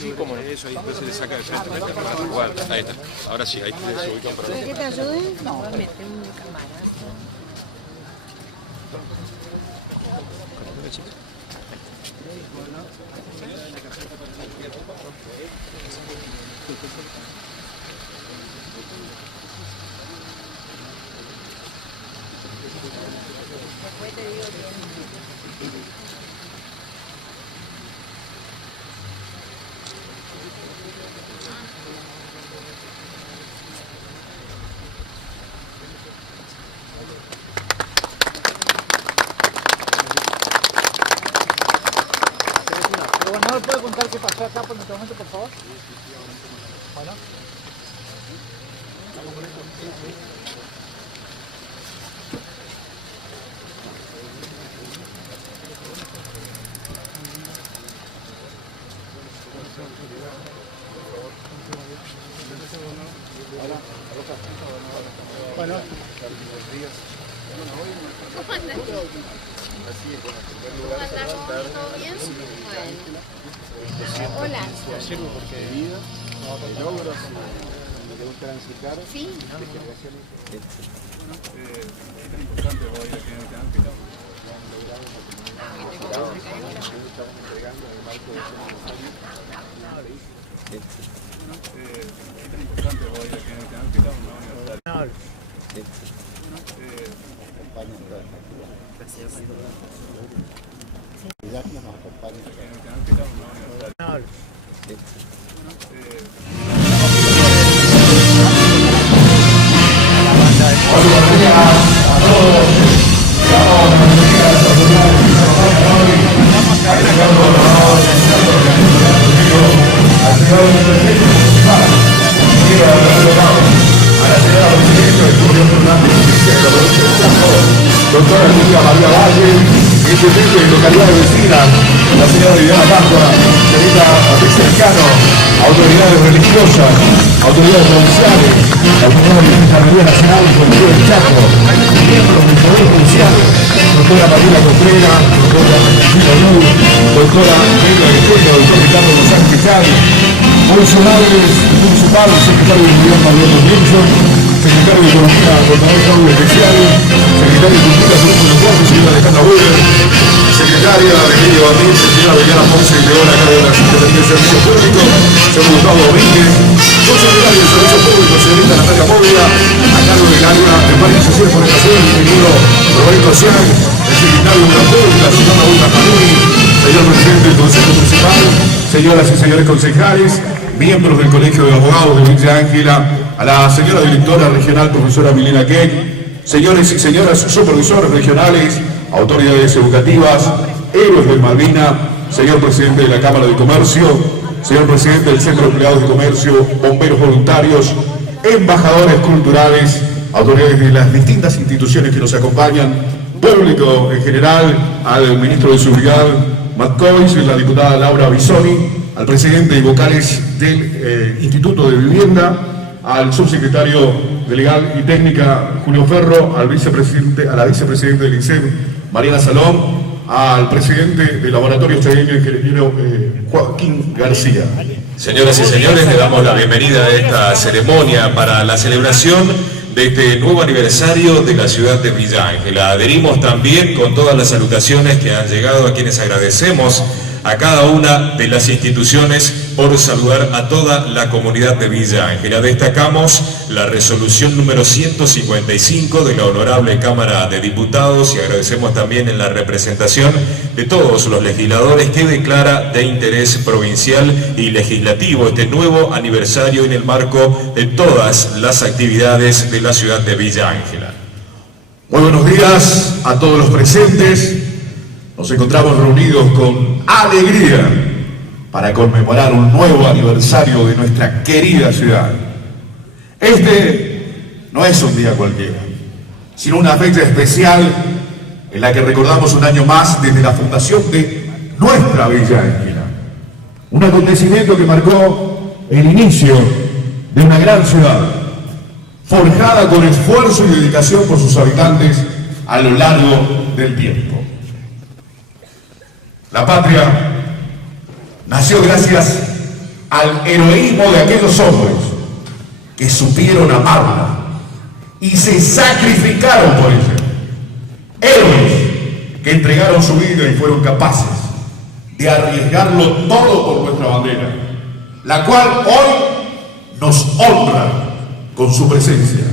Sí, como eso, ahí después se le saca de frente, para jugar. Ahí está. Ahora sí, ahí se ubican para ¿Que te ayude? No, mete un camarazo. Después te digo que... ¿El gobernador puede contar qué pasó acá por este momento, por favor? Bueno. Bueno. ¿Cómo andás? ¿Todo bien? Bueno. Hola. Sirvo porque logros que un transitar. Sí. Es tan importante hoy aquí en el Ángela. Estamos entregando en el marco de Es tan importante hoy aquí en el Ángela, una universidad. Gracias. Doctora Lidia María Valle, intendente de localidades vecinas, la señora Viviana Pámpora, señorita Patricia Elcano, autoridades religiosas, autoridades provinciales, la señora Secretaría Nacional del Poder del Chaco, miembros del Poder Judicial, doctora María Contreras, doctora Cristina Luz, doctora Negra Guerrero, doctor Ricardo González Quijal, funcionarios municipales, secretario de Gobierno Mariano Wilson, secretario de Economía, Gobernador Claudio Especiales, secretario de Cultura, Grupo de Deportes, señora Alejandra Weber, secretaria de Emilio Bandín, señora Viviana Ponce, integrada a cargo de la Secretaría de Servicio Público, señor Gustavo Domínguez, subsecretario de Servicio Público, señorita Natalia Móvila, a cargo del área de Parque Social por Educación, el ingeniero Roberto Cian, el secretario de la Pública, señora Wilma Canini, señor presidente del Consejo Municipal, señoras y señores concejales, miembros del Colegio de Abogados de Villa Ángela, a la señora directora regional, profesora Milena Keck, señores y señoras supervisores regionales, autoridades educativas, héroes del Malvina, señor presidente de la Cámara de Comercio, señor presidente del Centro de Empleados de Comercio, bomberos voluntarios, embajadores culturales, autoridades de las distintas instituciones que nos acompañan, público en general, al ministro de Seguridad, Matt Coyce, la diputada Laura Bisoni, al presidente y vocales del Instituto de Vivienda, al subsecretario de Legal y Técnica, Julio Ferro, al vicepresidente, a la vicepresidenta del INSEP, Mariana Salón, al presidente del Laboratorio Chaqueño, ingeniero Joaquín García. Señoras y señores, le damos la bienvenida a esta ceremonia para la celebración de este nuevo aniversario de la ciudad de Villa Ángela. Adherimos también con todas las salutaciones que han llegado, a quienes agradecemos a cada una de las instituciones por saludar a toda la comunidad de Villa Ángela. Destacamos la resolución número 155 de la Honorable Cámara de Diputados y agradecemos también en la representación de todos los legisladores que declara de interés provincial y legislativo este nuevo aniversario en el marco de todas las actividades de la ciudad de Villa Ángela. Muy buenos días a todos los presentes. Nos encontramos reunidos con alegría para conmemorar un nuevo aniversario de nuestra querida ciudad. Este no es un día cualquiera, sino una fecha especial en la que recordamos un año más desde la fundación de nuestra Villa Ángela. Un acontecimiento que marcó el inicio de una gran ciudad, forjada con esfuerzo y dedicación por sus habitantes a lo largo del tiempo. La patria nació gracias al heroísmo de aquellos hombres que supieron amarla y se sacrificaron por ella. Héroes que entregaron su vida y fueron capaces de arriesgarlo todo por nuestra bandera, la cual hoy nos honra con su presencia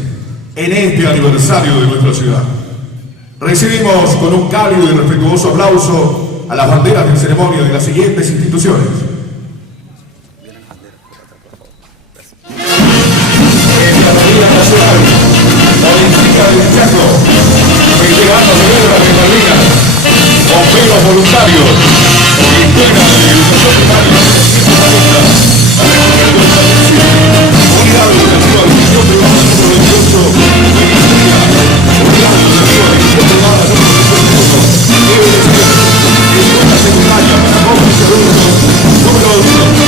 en este aniversario de nuestra ciudad. Recibimos con un cálido y respetuoso aplauso a las banderas de ceremonia de las siguientes instituciones. En la bandera nacional, Olímpica del Chaco, veteranos de guerra de Malvinas, bomberos voluntarios, escuela de educación primaria, unidad educativa de gestión privada número 28, Ministeria, unidad educativa de gestión privada número 21, escuela secundaria para jóvenes y adultos, número 1.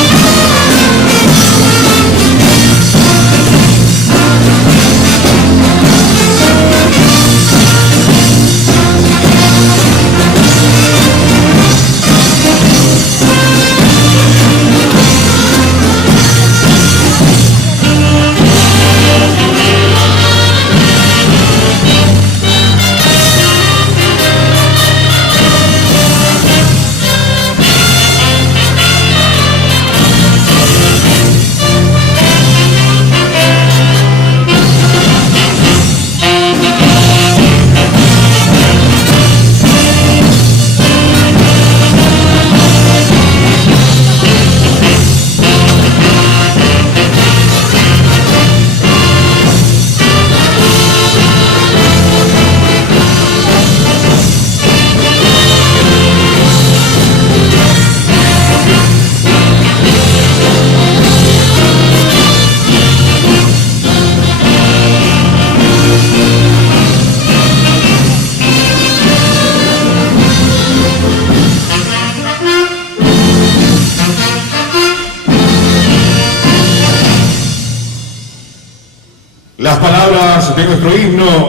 Las palabras de nuestro himno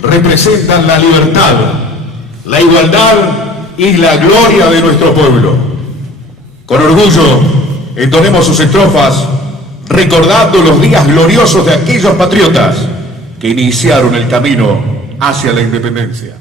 representan la libertad, la igualdad y la gloria de nuestro pueblo. Con orgullo entonemos sus estrofas recordando los días gloriosos de aquellos patriotas que iniciaron el camino hacia la independencia.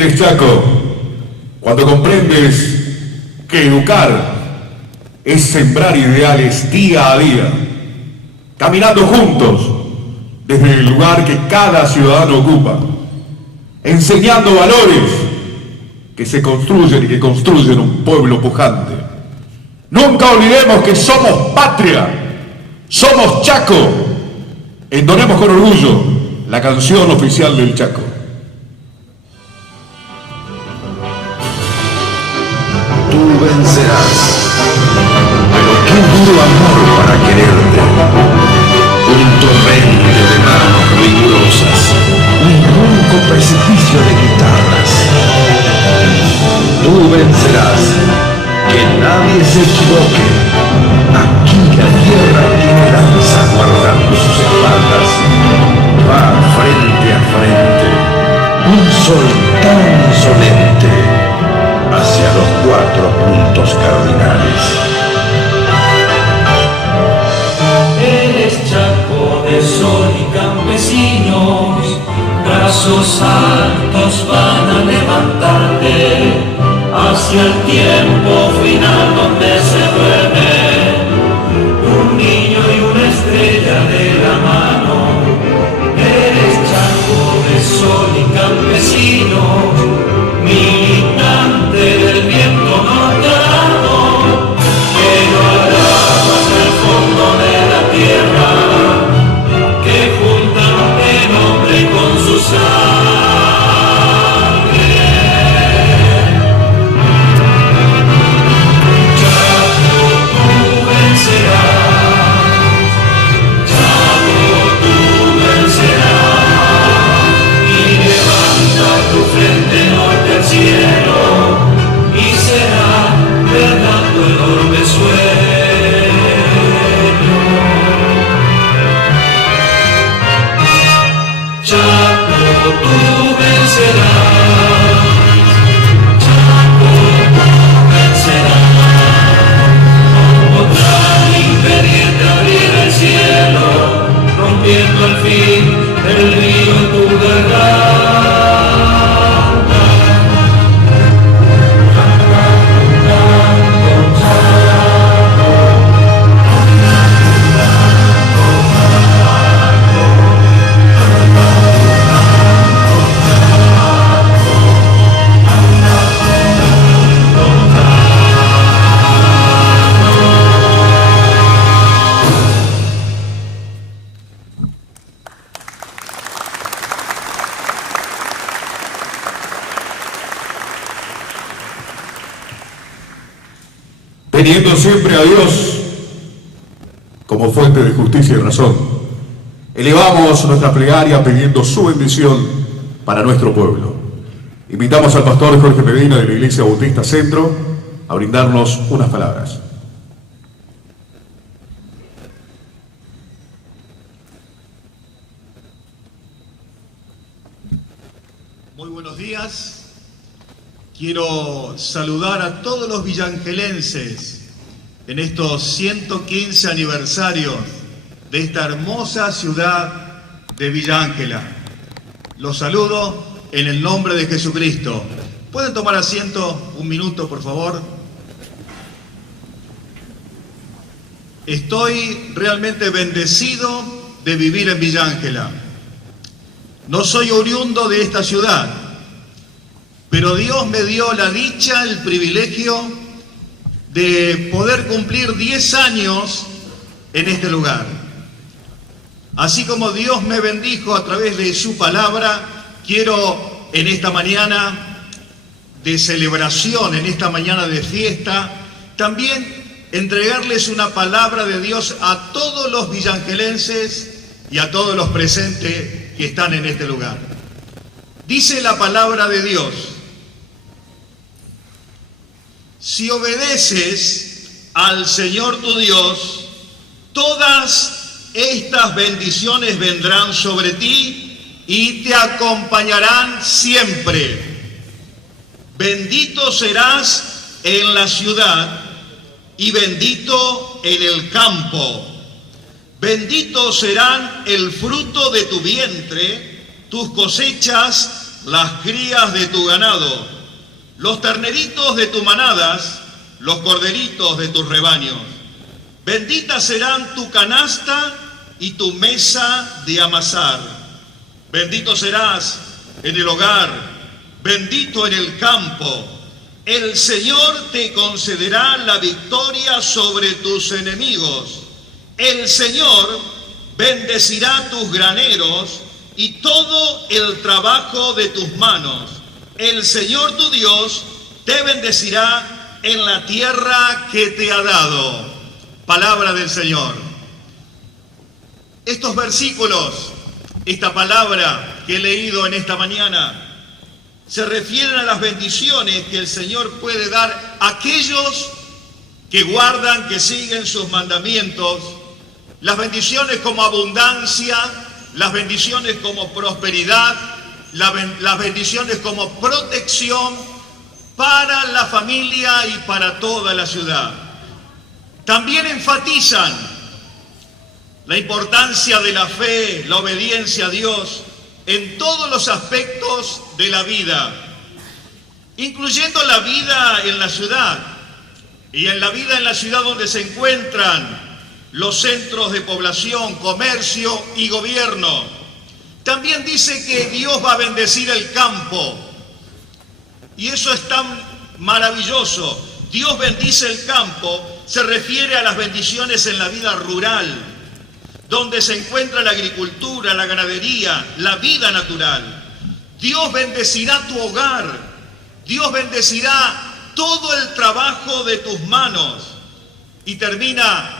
eres chaco, cuando comprendes que educar es sembrar ideales día a día, caminando juntos desde el lugar que cada ciudadano ocupa, enseñando valores que se construyen y que construyen un pueblo pujante. Nunca olvidemos que somos patria, somos Chaco. Entonemos con orgullo la canción oficial del Chaco. Tú vencerás, pero qué duro amor para quererte. Un torrente de manos rigurosas, un ronco precipicio de guitarras. Tú vencerás, que nadie se equivoque. Aquí la tierra tiene lanzas guardando sus espaldas. Va frente a frente, un sol tan insolente, hacia los 4 puntos cardinales. Eres Chaco de sol y campesinos, brazos altos van a levantarte hacia el tiempo final donde se duerme un niño y una estrella de la mano. Eres Chaco de sol y campesinos, militante del viento norteado, que no alabas el fondo de la tierra, que juntan el hombre con su sangre. Chaco, tú vencerás, Chaco, tú vencerás, y levanta tu frente norte al cielo, y será verdad tu enorme sueño. Chaco, tú vencerás, Chaco, tú vencerás, no podrá impedirte abrir el cielo, rompiendo al fin el río en tu garganta. Teniendo siempre a Dios como fuente de justicia y razón, elevamos nuestra plegaria pidiendo su bendición para nuestro pueblo. Invitamos al pastor Jorge Medina de la Iglesia Bautista Centro a brindarnos unas palabras. Muy buenos días. Quiero saludar a todos los villangelenses en estos 115 aniversarios de esta hermosa ciudad de Villa Ángela. Los saludo en el nombre de Jesucristo. ¿Pueden tomar asiento un minuto, por favor? Estoy realmente bendecido de vivir en Villa Ángela. No soy oriundo de esta ciudad, pero Dios me dio la dicha, el privilegio de poder cumplir 10 años en este lugar. Así como Dios me bendijo a través de su palabra, quiero en esta mañana de celebración, en esta mañana de fiesta, también entregarles una palabra de Dios a todos los villangelenses y a todos los presentes que están en este lugar. Dice la palabra de Dios: si obedeces al Señor tu Dios, todas estas bendiciones vendrán sobre ti y te acompañarán siempre. Bendito serás en la ciudad y bendito en el campo. Bendito serán el fruto de tu vientre, tus cosechas las crías de tu ganado, los terneritos de tus manadas, los corderitos de tus rebaños. Benditas serán tu canasta y tu mesa de amasar. Bendito serás en el hogar, bendito en el campo. El Señor te concederá la victoria sobre tus enemigos. El Señor bendecirá tus graneros y todo el trabajo de tus manos. El Señor tu Dios te bendecirá en la tierra que te ha dado. Palabra del Señor. Estos versículos, esta palabra que he leído en esta mañana, se refieren a las bendiciones que el Señor puede dar a aquellos que guardan, que siguen sus mandamientos. Las bendiciones como abundancia, las bendiciones como prosperidad, las bendiciones como protección para la familia y para toda la ciudad. También enfatizan la importancia de la fe, la obediencia a Dios en todos los aspectos de la vida, incluyendo la vida en la ciudad y en la vida en la ciudad donde se encuentran los centros de población, comercio y gobierno. También dice que Dios va a bendecir el campo, y eso es tan maravilloso. Dios bendice el campo, se refiere a las bendiciones en la vida rural, donde se encuentra la agricultura, la ganadería, la vida natural. Dios bendecirá tu hogar, Dios bendecirá todo el trabajo de tus manos. Y termina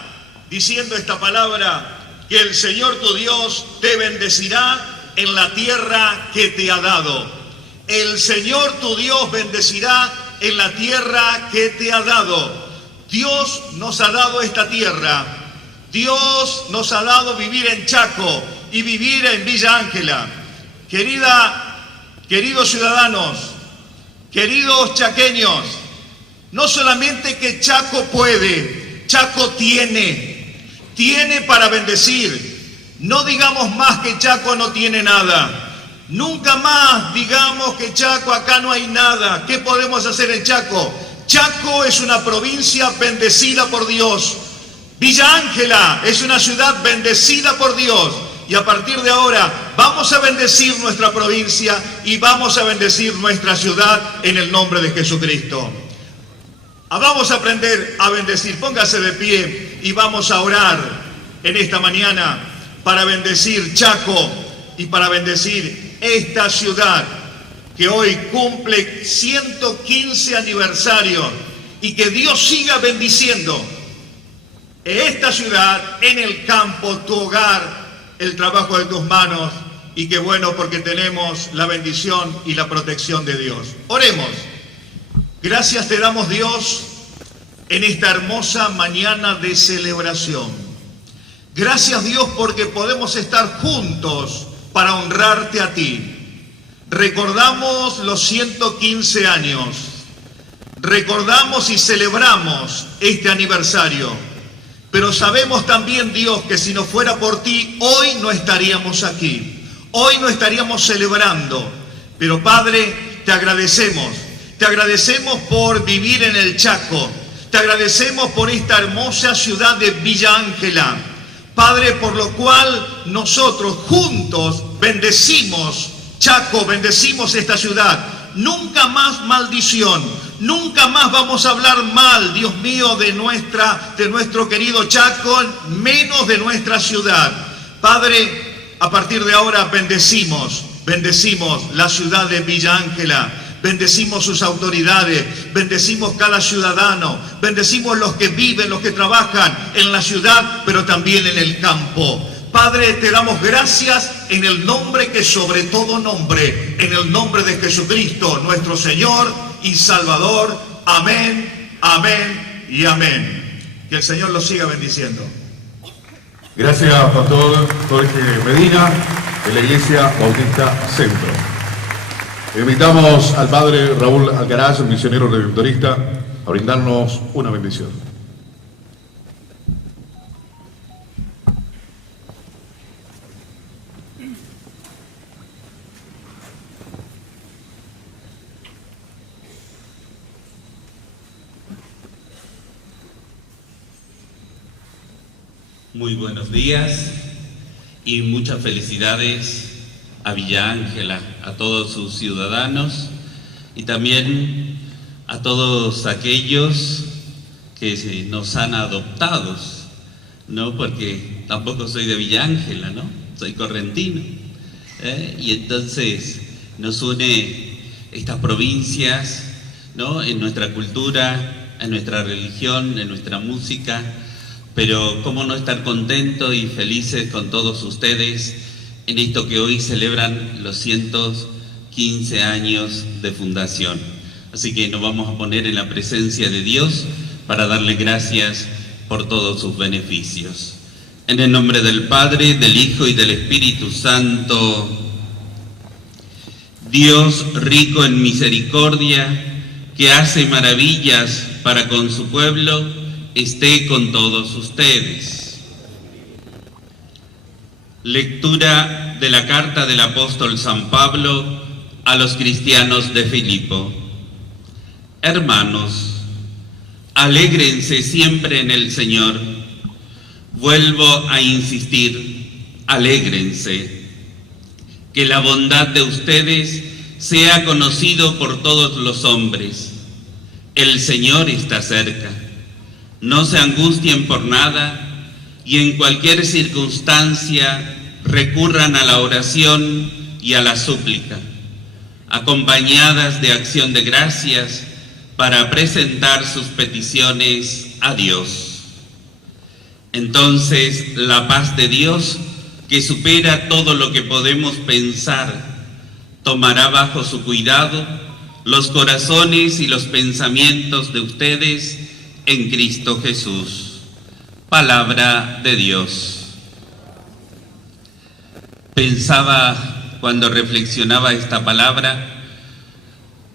diciendo esta palabra, que el Señor tu Dios te bendecirá en la tierra que te ha dado. El Señor tu Dios bendecirá en la tierra que te ha dado. Dios nos ha dado esta tierra. Dios nos ha dado vivir en Chaco y vivir en Villa Ángela. Queridos ciudadanos, queridos chaqueños, no solamente que Chaco puede, Chaco tiene para bendecir. No digamos más que Chaco no tiene nada. Nunca más digamos que Chaco, acá no hay nada. ¿Qué podemos hacer en Chaco? Chaco es una provincia bendecida por Dios. Villa Ángela es una ciudad bendecida por Dios. Y a partir de ahora vamos a bendecir nuestra provincia y vamos a bendecir nuestra ciudad en el nombre de Jesucristo. Vamos a aprender a bendecir. Póngase de pie y vamos a orar en esta mañana para bendecir Chaco y para bendecir esta ciudad que hoy cumple 115 aniversario, y que Dios siga bendiciendo esta ciudad, en el campo, tu hogar, el trabajo de tus manos, y qué bueno porque tenemos la bendición y la protección de Dios. Oremos. Gracias te damos, Dios, en esta hermosa mañana de celebración. Gracias, Dios, porque podemos estar juntos para honrarte a ti. Recordamos los 115 años. Recordamos y celebramos este aniversario. Pero sabemos también, Dios, que si no fuera por ti, hoy no estaríamos aquí. Hoy no estaríamos celebrando. Pero, Padre, te agradecemos. Te agradecemos por vivir en el Chaco. Te agradecemos por esta hermosa ciudad de Villa Ángela. Padre, por lo cual nosotros juntos bendecimos Chaco, bendecimos esta ciudad. Nunca más maldición, nunca más vamos a hablar mal, Dios mío, de nuestro querido Chaco, menos de nuestra ciudad. Padre, a partir de ahora bendecimos la ciudad de Villa Ángela. Bendecimos sus autoridades, bendecimos cada ciudadano, bendecimos los que viven, los que trabajan en la ciudad, pero también en el campo. Padre, te damos gracias en el nombre que sobre todo nombre, en el nombre de Jesucristo, nuestro Señor y Salvador. Amén, amén y amén. Que el Señor los siga bendiciendo. Gracias, Pastor Jorge Medina, de la Iglesia Bautista Centro. Invitamos al Padre Raúl Alcaraz, el misionero redentorista, a brindarnos una bendición. Muy buenos días y muchas felicidades a Villa Ángela, a todos sus ciudadanos y también a todos aquellos que nos han adoptado, ¿no? Porque tampoco soy de Villa Ángela, ¿no? Soy correntino. Y entonces nos une estas provincias, ¿no? En nuestra cultura, en nuestra religión, en nuestra música, pero cómo no estar contentos y felices con todos ustedes en esto que hoy celebran los 115 años de fundación. Así que nos vamos a poner en la presencia de Dios para darle gracias por todos sus beneficios. En el nombre del Padre, del Hijo y del Espíritu Santo. Dios rico en misericordia, que hace maravillas para con su pueblo, esté con todos ustedes. Lectura de la carta del apóstol San Pablo a los cristianos de Filipo. Hermanos, alégrense siempre en el Señor. Vuelvo a insistir, alégrense. Que la bondad de ustedes sea conocido por todos los hombres. El Señor está cerca. No se angustien por nada y en cualquier circunstancia recurran a la oración y a la súplica, acompañadas de acción de gracias para presentar sus peticiones a Dios. Entonces, la paz de Dios, que supera todo lo que podemos pensar, tomará bajo su cuidado los corazones y los pensamientos de ustedes en Cristo Jesús. Palabra de Dios. Pensaba cuando reflexionaba esta palabra,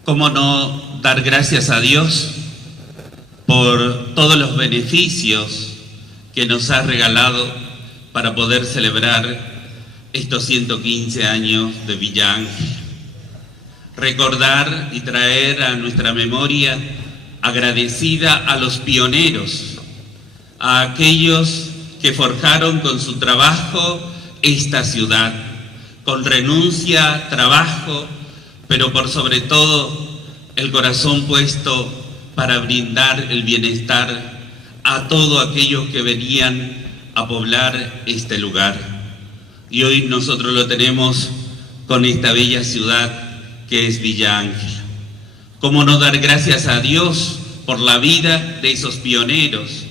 cómo no dar gracias a Dios por todos los beneficios que nos ha regalado para poder celebrar estos 115 años de Villa Ángela. Recordar y traer a nuestra memoria agradecida a los pioneros, a aquellos que forjaron con su trabajo esta ciudad, con renuncia, trabajo, pero por sobre todo el corazón puesto para brindar el bienestar a todos aquellos que venían a poblar este lugar. Y hoy nosotros lo tenemos con esta bella ciudad que es Villa Ángela. ¿Cómo no dar gracias a Dios por la vida de esos pioneros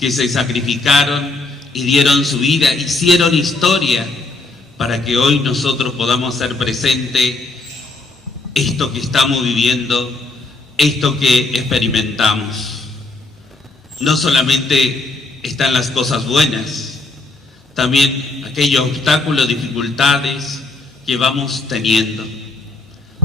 que se sacrificaron y dieron su vida, hicieron historia para que hoy nosotros podamos hacer presente esto que estamos viviendo, esto que experimentamos? No solamente están las cosas buenas, también aquellos obstáculos, dificultades que vamos teniendo.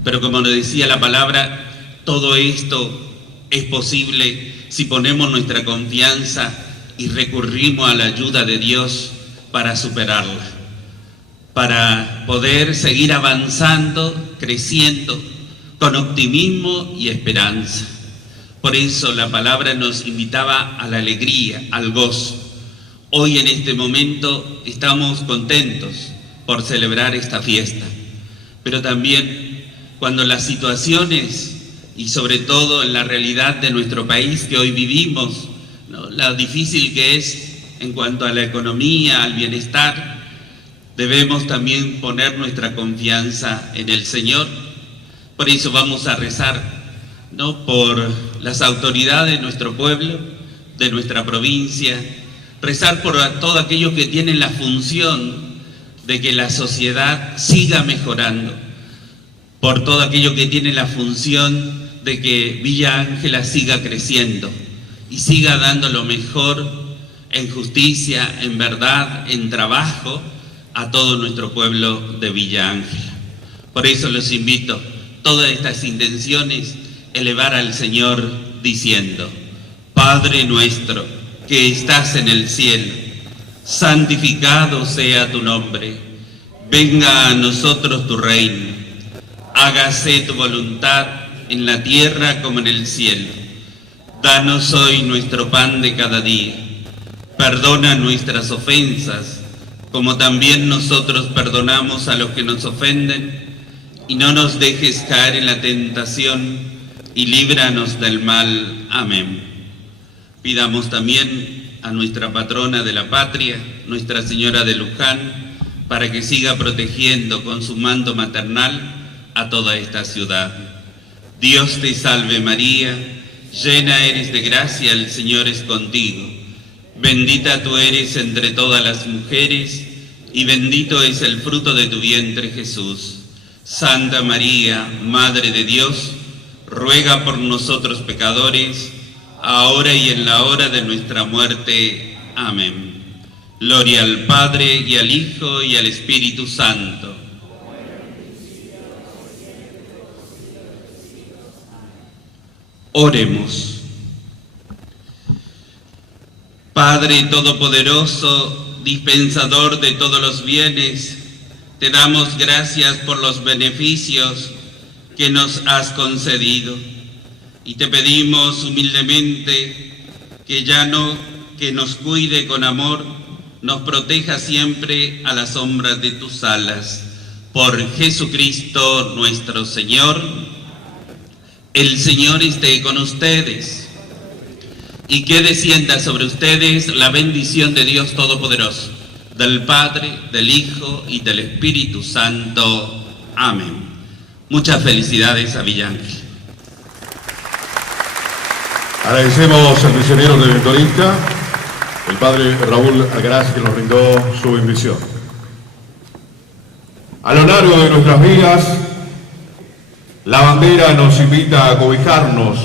Pero como nos decía la palabra, todo esto es posible si ponemos nuestra confianza y recurrimos a la ayuda de Dios para superarla, para poder seguir avanzando, creciendo, con optimismo y esperanza. Por eso la palabra nos invitaba a la alegría, al gozo. Hoy en este momento estamos contentos por celebrar esta fiesta, pero también cuando las situaciones y sobre todo en la realidad de nuestro país que hoy vivimos, ¿no?, lo difícil que es en cuanto a la economía, al bienestar, debemos también poner nuestra confianza en el Señor. Por eso vamos a rezar, ¿no?, por las autoridades de nuestro pueblo, de nuestra provincia, rezar por todos aquellos que tienen la función de que la sociedad siga mejorando, por todo aquello que tiene la función de que Villa Ángela siga creciendo y siga dando lo mejor en justicia, en verdad, en trabajo a todo nuestro pueblo de Villa Ángela. Por eso los invito, todas estas intenciones, elevar al Señor diciendo: Padre nuestro que estás en el cielo, santificado sea tu nombre, venga a nosotros tu reino, hágase tu voluntad en la tierra como en el cielo. Danos hoy nuestro pan de cada día, Perdona nuestras ofensas, como también nosotros perdonamos a los que nos ofenden, y no nos dejes caer en la tentación, y líbranos del mal. Amén. Pidamos también a nuestra patrona de la patria, Nuestra Señora de Luján, para que siga protegiendo con su manto maternal a toda esta ciudad. Dios te salve María, llena eres de gracia, el Señor es contigo. Bendita tú eres entre todas las mujeres, y bendito es el fruto de tu vientre, Jesús. Santa María, Madre de Dios, ruega por nosotros pecadores, ahora y en la hora de nuestra muerte. Amén. Gloria al Padre, y al Hijo, y al Espíritu Santo. Oremos. Padre Todopoderoso, dispensador de todos los bienes, te damos gracias por los beneficios que nos has concedido, y te pedimos humildemente que nos cuide con amor, nos proteja siempre a la sombra de tus alas. Por Jesucristo nuestro Señor. El Señor esté con ustedes, y que descienda sobre ustedes la bendición de Dios Todopoderoso, del Padre, del Hijo y del Espíritu Santo. Amén. Muchas felicidades a Villa Ángel. Agradecemos al misionero redentorista, el padre Raúl Alcaraz, que nos brindó su bendición. A lo largo de nuestras vidas, la bandera nos invita a cobijarnos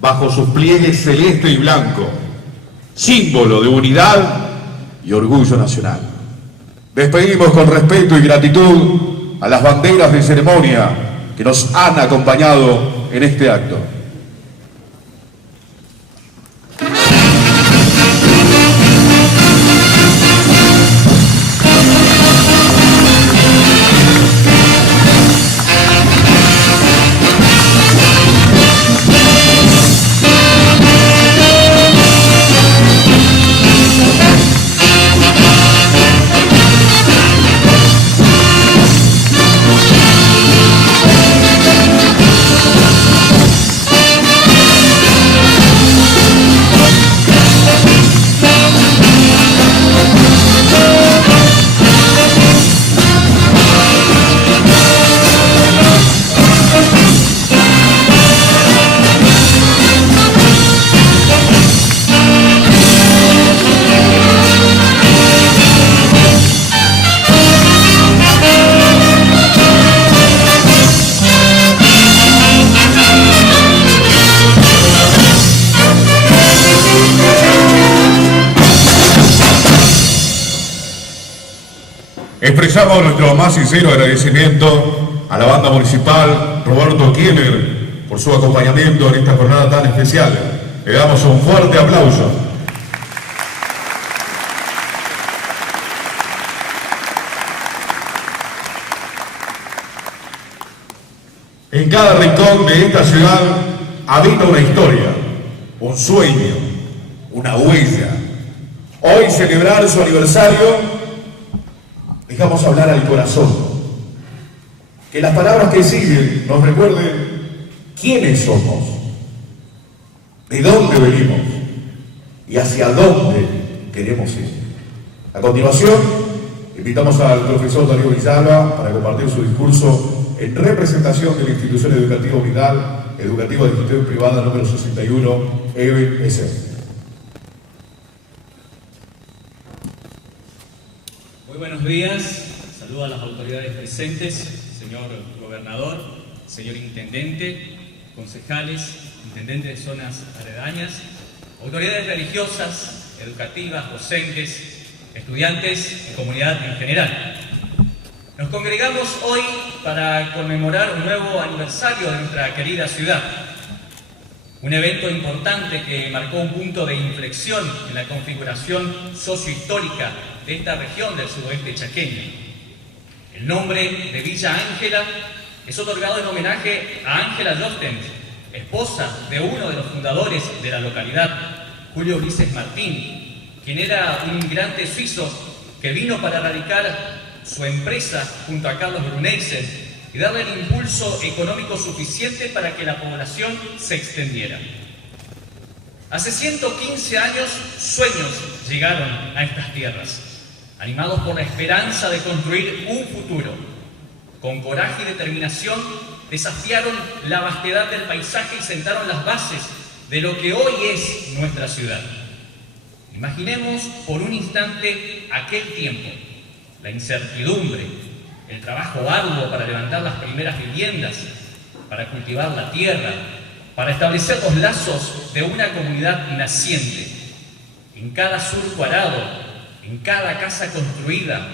bajo sus pliegues celeste y blanco, símbolo de unidad y orgullo nacional. Despedimos con respeto y gratitud a las banderas de ceremonia que nos han acompañado en este acto. Expresamos nuestro más sincero agradecimiento a la banda municipal Roberto Kieler por su acompañamiento en esta jornada tan especial. Le damos un fuerte aplauso. En cada rincón de esta ciudad habita una historia, un sueño, una huella. Hoy celebrar su aniversario, dejamos hablar al corazón. Que las palabras que siguen nos recuerden quiénes somos, de dónde venimos y hacia dónde queremos ir. A continuación, invitamos al profesor Darío Villalba para compartir su discurso en representación de la institución educativa Unidad Educativa de Institución Privada número 61, EBS. Muy buenos días, saludo a las autoridades presentes, señor gobernador, señor intendente, concejales, intendentes de zonas aledañas, autoridades religiosas, educativas, docentes, estudiantes y comunidad en general. Nos congregamos hoy para conmemorar un nuevo aniversario de nuestra querida ciudad. Un evento importante que marcó un punto de inflexión en la configuración sociohistórica de esta región del sudoeste chaqueño. El nombre de Villa Ángela es otorgado en homenaje a Ángela Llosten, esposa de uno de los fundadores de la localidad, Julio Ulises Martín, quien era un inmigrante suizo que vino para radicar su empresa junto a Carlos Brunneisen y darle el impulso económico suficiente para que la población se extendiera. Hace 115 años, sueños llegaron a estas tierras, animados por la esperanza de construir un futuro. Con coraje y determinación, desafiaron la vastedad del paisaje y sentaron las bases de lo que hoy es nuestra ciudad. Imaginemos por un instante aquel tiempo, la incertidumbre, el trabajo arduo para levantar las primeras viviendas, para cultivar la tierra, para establecer los lazos de una comunidad naciente. En cada surco arado, en cada casa construida,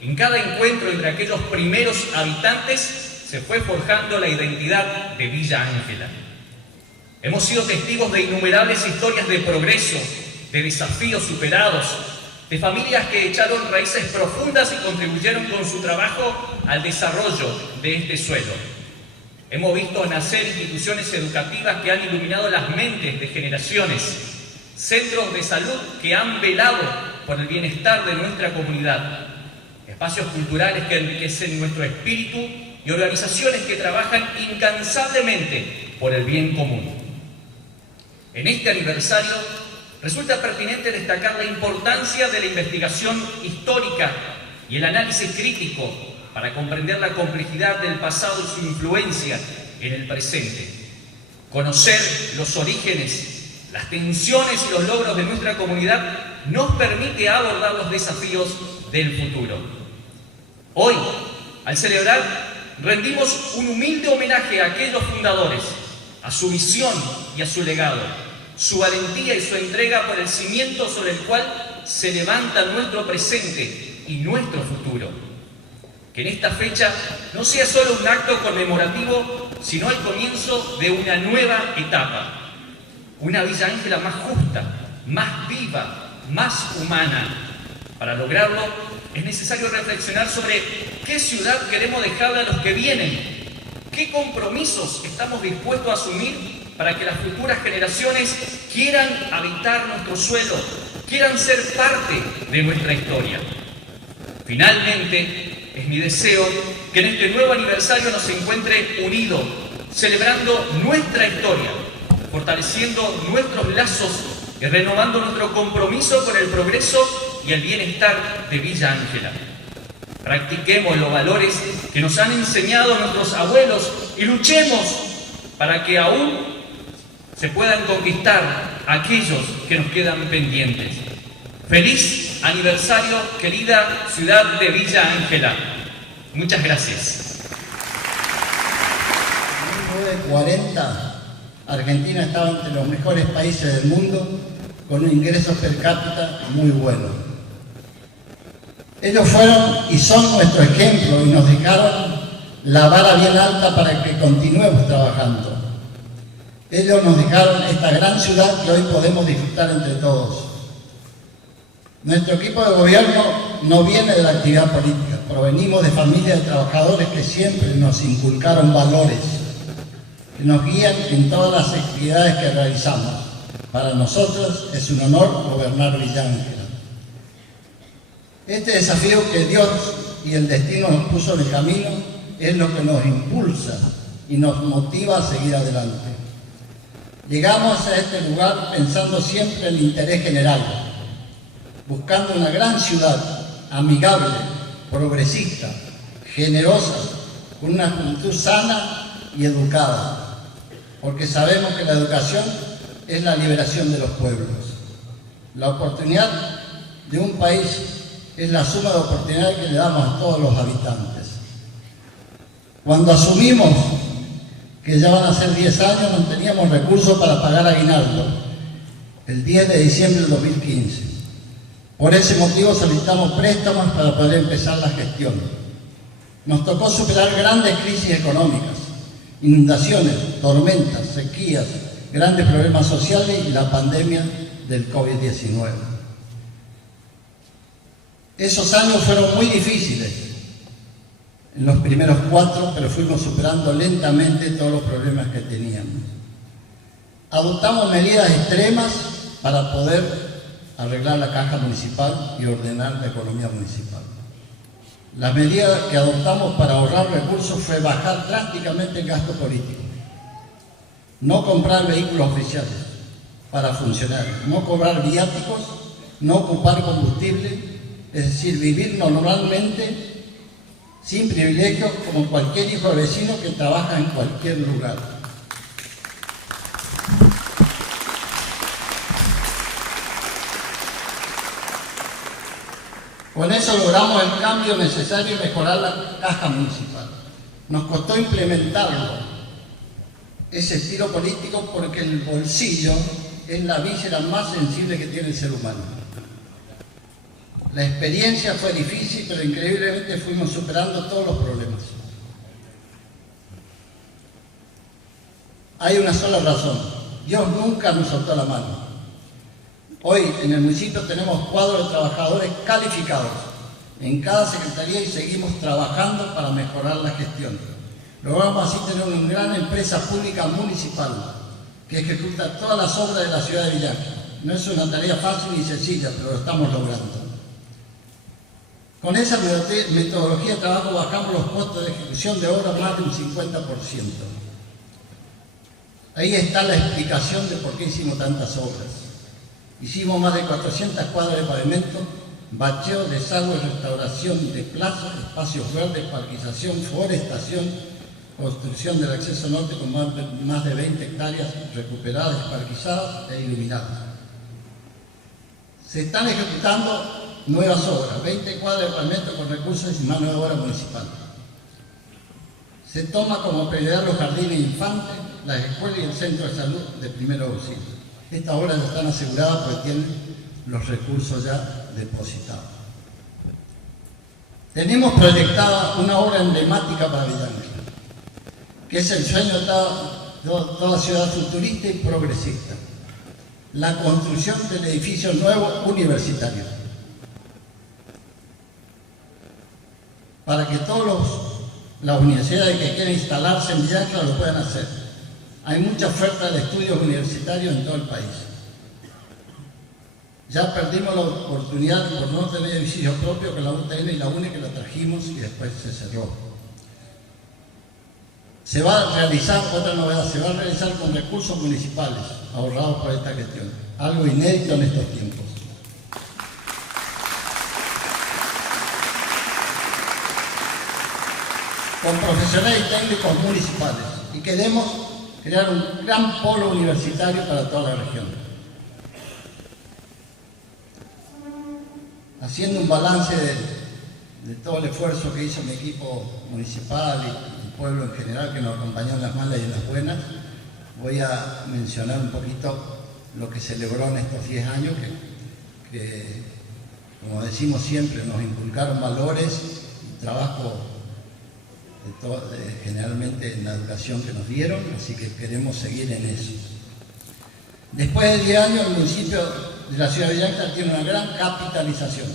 en cada encuentro entre aquellos primeros habitantes, se fue forjando la identidad de Villa Ángela. Hemos sido testigos de innumerables historias de progreso, de desafíos superados, de familias que echaron raíces profundas y contribuyeron con su trabajo al desarrollo de este suelo. Hemos visto nacer instituciones educativas que han iluminado las mentes de generaciones, centros de salud que han velado por el bienestar de nuestra comunidad, espacios culturales que enriquecen nuestro espíritu y organizaciones que trabajan incansablemente por el bien común. En este aniversario resulta pertinente destacar la importancia de la investigación histórica y el análisis crítico para comprender la complejidad del pasado y su influencia en el presente. Conocer los orígenes, las tensiones y los logros de nuestra comunidad nos permite abordar los desafíos del futuro. Hoy, al celebrar, rendimos un humilde homenaje a aquellos fundadores, a su visión y a su legado, su valentía y su entrega por el cimiento sobre el cual se levanta nuestro presente y nuestro futuro. Que en esta fecha no sea solo un acto conmemorativo, sino el comienzo de una nueva etapa. Una Villa Ángela más justa, más viva, más humana. Para lograrlo, es necesario reflexionar sobre qué ciudad queremos dejarle a los que vienen, qué compromisos estamos dispuestos a asumir para que las futuras generaciones quieran habitar nuestro suelo, quieran ser parte de nuestra historia. Finalmente, es mi deseo que en este nuevo aniversario nos encuentre unidos, celebrando nuestra historia, fortaleciendo nuestros lazos y renovando nuestro compromiso con el progreso y el bienestar de Villa Ángela. Practiquemos los valores que nos han enseñado nuestros abuelos y luchemos para que aún se puedan conquistar aquellos que nos quedan pendientes. Feliz aniversario, querida ciudad de Villa Ángela. Muchas gracias. En 1940, Argentina estaba entre los mejores países del mundo, con un ingreso per cápita muy bueno. Ellos fueron y son nuestro ejemplo y nos dejaron la vara bien alta para que continuemos trabajando. Ellos nos dejaron esta gran ciudad que hoy podemos disfrutar entre todos. Nuestro equipo de gobierno no viene de la actividad política, provenimos de familias de trabajadores que siempre nos inculcaron valores, que nos guían en todas las actividades que realizamos. Para nosotros es un honor gobernar Villa Ángela. Este desafío que Dios y el destino nos puso en el camino es lo que nos impulsa y nos motiva a seguir adelante. Llegamos a este lugar pensando siempre en el interés general, buscando una gran ciudad amigable, progresista, generosa, con una juventud sana y educada, porque sabemos que la educación es la liberación de los pueblos. La oportunidad de un país es la suma de oportunidades que le damos a todos los habitantes. Cuando asumimos que ya van a ser 10 años, no teníamos recursos para pagar aguinaldo, el 10 de diciembre del 2015. Por ese motivo solicitamos préstamos para poder empezar la gestión. Nos tocó superar grandes crisis económicas, inundaciones, tormentas, sequías, grandes problemas sociales y la pandemia del COVID-19. Esos años fueron muy difíciles en los primeros 4, pero fuimos superando lentamente todos los problemas que teníamos. Adoptamos medidas extremas para poder arreglar la caja municipal y ordenar la economía municipal. La medida que adoptamos para ahorrar recursos fue bajar drásticamente el gasto político, no comprar vehículos oficiales para funcionar, no cobrar viáticos, no ocupar combustible, es decir, vivir normalmente sin privilegios como cualquier hijo de vecino que trabaja en cualquier lugar. Con eso logramos el cambio necesario y mejorar la caja municipal. Nos costó implementarlo, ese estilo político, porque el bolsillo es la víscera más sensible que tiene el ser humano. La experiencia fue difícil, pero increíblemente fuimos superando todos los problemas. Hay una sola razón: Dios nunca nos soltó la mano. Hoy en el municipio tenemos cuadros de trabajadores calificados en cada secretaría y seguimos trabajando para mejorar la gestión. Logramos así tener una gran empresa pública municipal que ejecuta todas las obras de la ciudad de Villarca. No es una tarea fácil ni sencilla, pero lo estamos logrando. Con esa metodología de trabajo bajamos los costos de ejecución de obras más de un 50%. Ahí está la explicación de por qué hicimos tantas obras. Hicimos más de 400 cuadras de pavimento, bacheo, desagüe, restauración de plazas, espacios verdes, parquización, forestación, construcción del acceso norte con más de 20 hectáreas recuperadas, parquizadas e iluminadas. Se están ejecutando nuevas obras, 20 cuadras de pavimento con recursos y mano de obra municipal. Se toma como prioridad los jardines infantes, las escuelas y el centro de salud de primer auxilio. Estas obras ya están aseguradas porque tienen los recursos ya depositados. Tenemos proyectada una obra emblemática para Villarca, que es el sueño de toda ciudad futurista y progresista: la construcción del edificio nuevo universitario, para que todas las universidades que quieran instalarse en Villarca lo puedan hacer. Hay mucha oferta de estudios universitarios en todo el país. Ya perdimos la oportunidad por no tener edificios propios con la UTN y la UNE, que la trajimos y después se cerró. Se va a realizar, otra novedad, se va a realizar con recursos municipales ahorrados por esta gestión, algo inédito en estos tiempos. Con profesionales y técnicos municipales, y queremos crear un gran polo universitario para toda la región. Haciendo un balance de todo el esfuerzo que hizo mi equipo municipal y el pueblo en general, que nos acompañó en las malas y en las buenas, voy a mencionar un poquito lo que se logró en estos 10 años, que como decimos siempre, nos inculcaron valores y trabajo generalmente en la educación que nos dieron, así que queremos seguir en eso. Después de 10 años, el municipio de la ciudad de Villarca tiene una gran capitalización.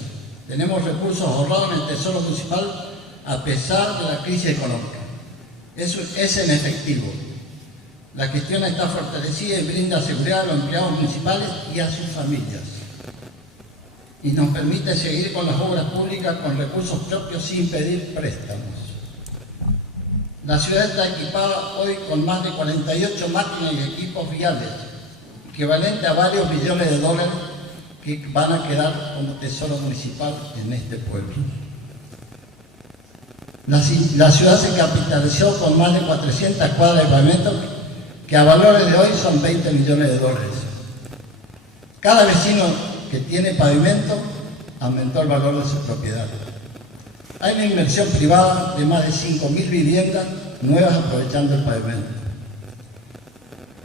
Tenemos recursos ahorrados en el Tesoro Municipal a pesar de la crisis económica. Eso es en efectivo. La gestión está fortalecida y brinda seguridad a los empleados municipales y a sus familias. Y nos permite seguir con las obras públicas con recursos propios sin pedir préstamos. La ciudad está equipada hoy con más de 48 máquinas y equipos viales, equivalente a varios millones de dólares que van a quedar como tesoro municipal en este pueblo. La ciudad se capitalizó con más de 400 cuadras de pavimento que a valores de hoy son 20 millones de dólares. Cada vecino que tiene pavimento aumentó el valor de su propiedad. Hay una inversión privada de más de 5.000 viviendas nuevas aprovechando el pavimento.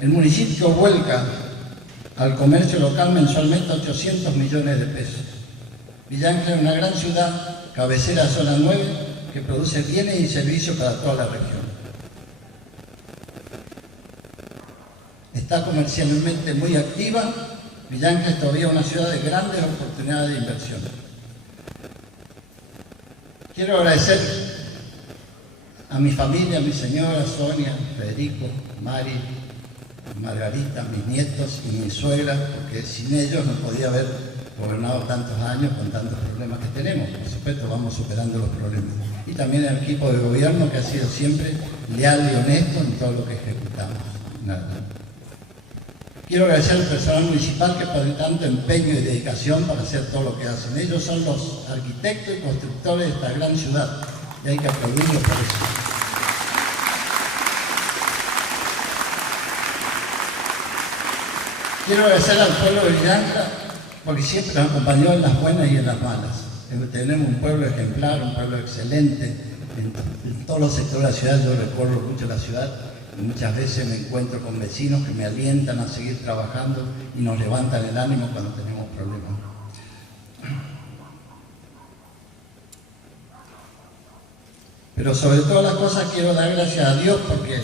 El municipio vuelca al comercio local mensualmente 800 millones de pesos. Villarca es una gran ciudad, cabecera de zona 9, que produce bienes y servicios para toda la región. Está comercialmente muy activa. Villarca es todavía una ciudad de grandes oportunidades de inversión. Quiero agradecer a mi familia, a mi señora, Sonia, Federico, Mari, Margarita, mis nietos y mi suegra, porque sin ellos no podía haber gobernado tantos años con tantos problemas que tenemos. Por supuesto, vamos superando los problemas. Y también el equipo de gobierno que ha sido siempre leal y honesto en todo lo que ejecutamos. Nada. Quiero agradecer al personal municipal que pone tanto empeño y dedicación para hacer todo lo que hacen. Ellos son los arquitectos y constructores de esta gran ciudad y hay que aplaudirlos por eso. Quiero agradecer al pueblo de Villanca porque siempre nos acompañó en las buenas y en las malas. Tenemos un pueblo ejemplar, un pueblo excelente en todos los sectores de la ciudad. Yo recorro mucho la ciudad y muchas veces me encuentro con vecinos que me alientan a seguir trabajando y nos levantan el ánimo cuando tenemos problemas. Pero sobre todas las cosas quiero dar gracias a Dios porque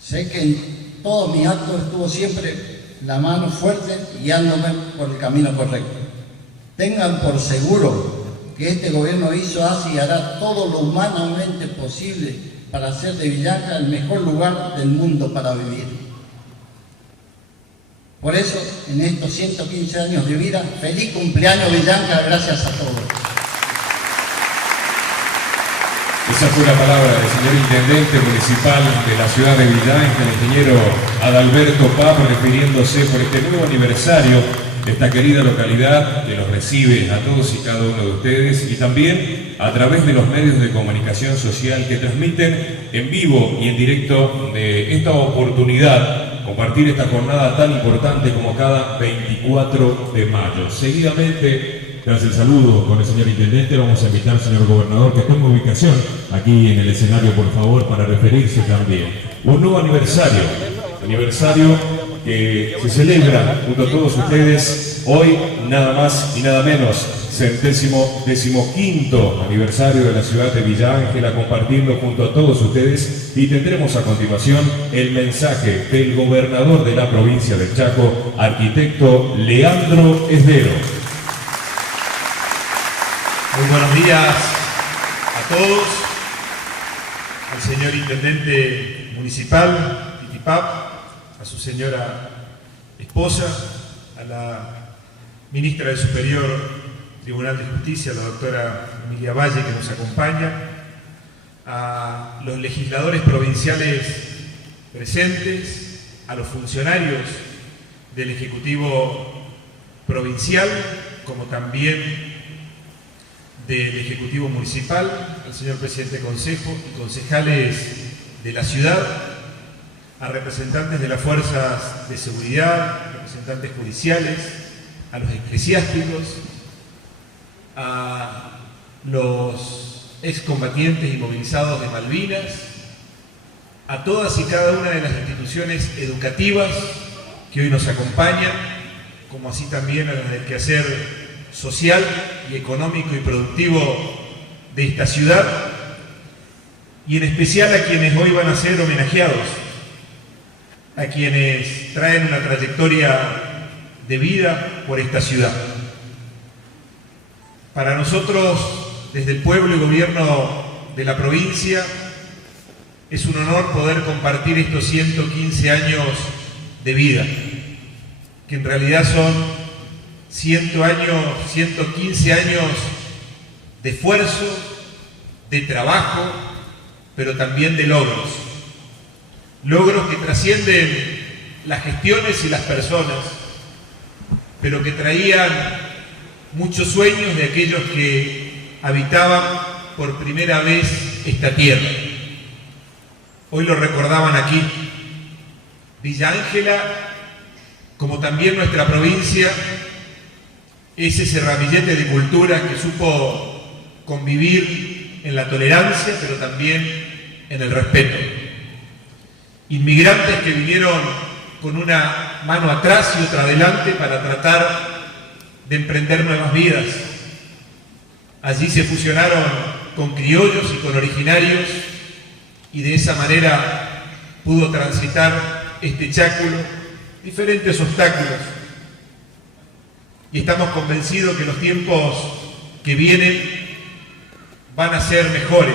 sé que en todos mis actos estuvo siempre la mano fuerte guiándome por el camino correcto. Tengan por seguro que este gobierno hizo, hace y hará todo lo humanamente posible para hacer de Villanca el mejor lugar del mundo para vivir. Por eso, en estos 115 años de vida, feliz cumpleaños Villanca, gracias a todos. Esa fue la palabra del señor Intendente Municipal de la ciudad de Villanca, el ingeniero Adalberto Pap, refiriéndose por este nuevo aniversario de esta querida localidad que los recibe a todos y cada uno de ustedes y también a través de los medios de comunicación social que transmiten en vivo y en directo de esta oportunidad, compartir esta jornada tan importante como cada 24 de mayo. Seguidamente, tras el saludo con el señor Intendente, vamos a invitar al señor Gobernador que tome ubicación aquí en el escenario, por favor, para referirse también. Un nuevo aniversario que se celebra junto a todos ustedes hoy, nada más y nada menos, 15º aniversario de la ciudad de Villa Ángela, compartiendo junto a todos ustedes, y tendremos a continuación el mensaje del gobernador de la provincia de Chaco, arquitecto Leandro Esdero. Muy buenos días a todos, al señor Intendente Municipal, Titipap, a su señora esposa, a la ministra del Superior Tribunal de Justicia, la doctora Emilia Valle, que nos acompaña, a los legisladores provinciales presentes, a los funcionarios del Ejecutivo Provincial, como también del Ejecutivo Municipal, al señor Presidente de Consejo y concejales de la ciudad, a representantes de las fuerzas de seguridad, representantes judiciales, a los eclesiásticos, a los excombatientes y movilizados de Malvinas, a todas y cada una de las instituciones educativas que hoy nos acompañan, como así también a las del quehacer social y económico y productivo de esta ciudad, y en especial a quienes hoy van a ser homenajeados, a quienes traen una trayectoria de vida por esta ciudad. Para nosotros, desde el pueblo y gobierno de la provincia, es un honor poder compartir estos 115 años de vida, que en realidad son 115 años de esfuerzo, de trabajo, pero también de logros. Logros que trascienden las gestiones y las personas, pero que traían muchos sueños de aquellos que habitaban por primera vez esta tierra. Hoy lo recordaban aquí. Villa Ángela, como también nuestra provincia, es ese ramillete de cultura que supo convivir en la tolerancia, pero también en el respeto. Inmigrantes que vinieron con una mano atrás y otra adelante para tratar de emprender nuevas vidas. Allí se fusionaron con criollos y con originarios y de esa manera pudo transitar este Cháculo diferentes obstáculos. Y estamos convencidos que los tiempos que vienen van a ser mejores.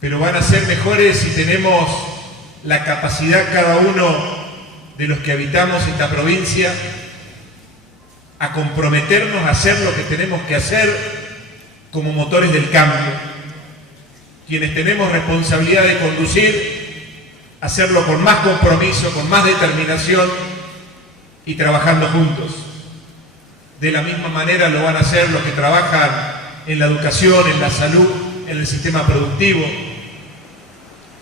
Pero van a ser mejores si tenemos la capacidad cada uno de los que habitamos esta provincia a comprometernos a hacer lo que tenemos que hacer como motores del cambio. Quienes tenemos responsabilidad de conducir, hacerlo con más compromiso, con más determinación y trabajando juntos. De la misma manera lo van a hacer los que trabajan en la educación, en la salud, en el sistema productivo,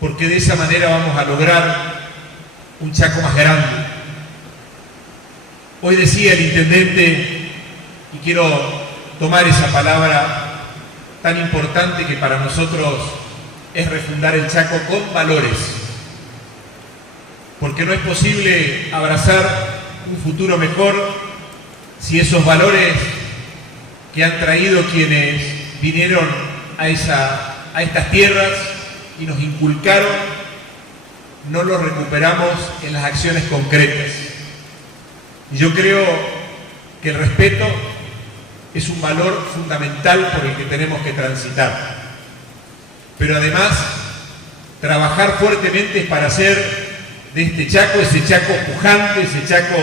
porque de esa manera vamos a lograr un Chaco más grande. Hoy decía el intendente, y quiero tomar esa palabra tan importante que para nosotros es refundar el Chaco con valores, porque no es posible abrazar un futuro mejor si esos valores que han traído quienes vinieron a estas tierras y nos inculcaron, no los recuperamos en las acciones concretas. Y yo creo que el respeto es un valor fundamental por el que tenemos que transitar. Pero además, trabajar fuertemente para hacer de este Chaco ese Chaco pujante, ese Chaco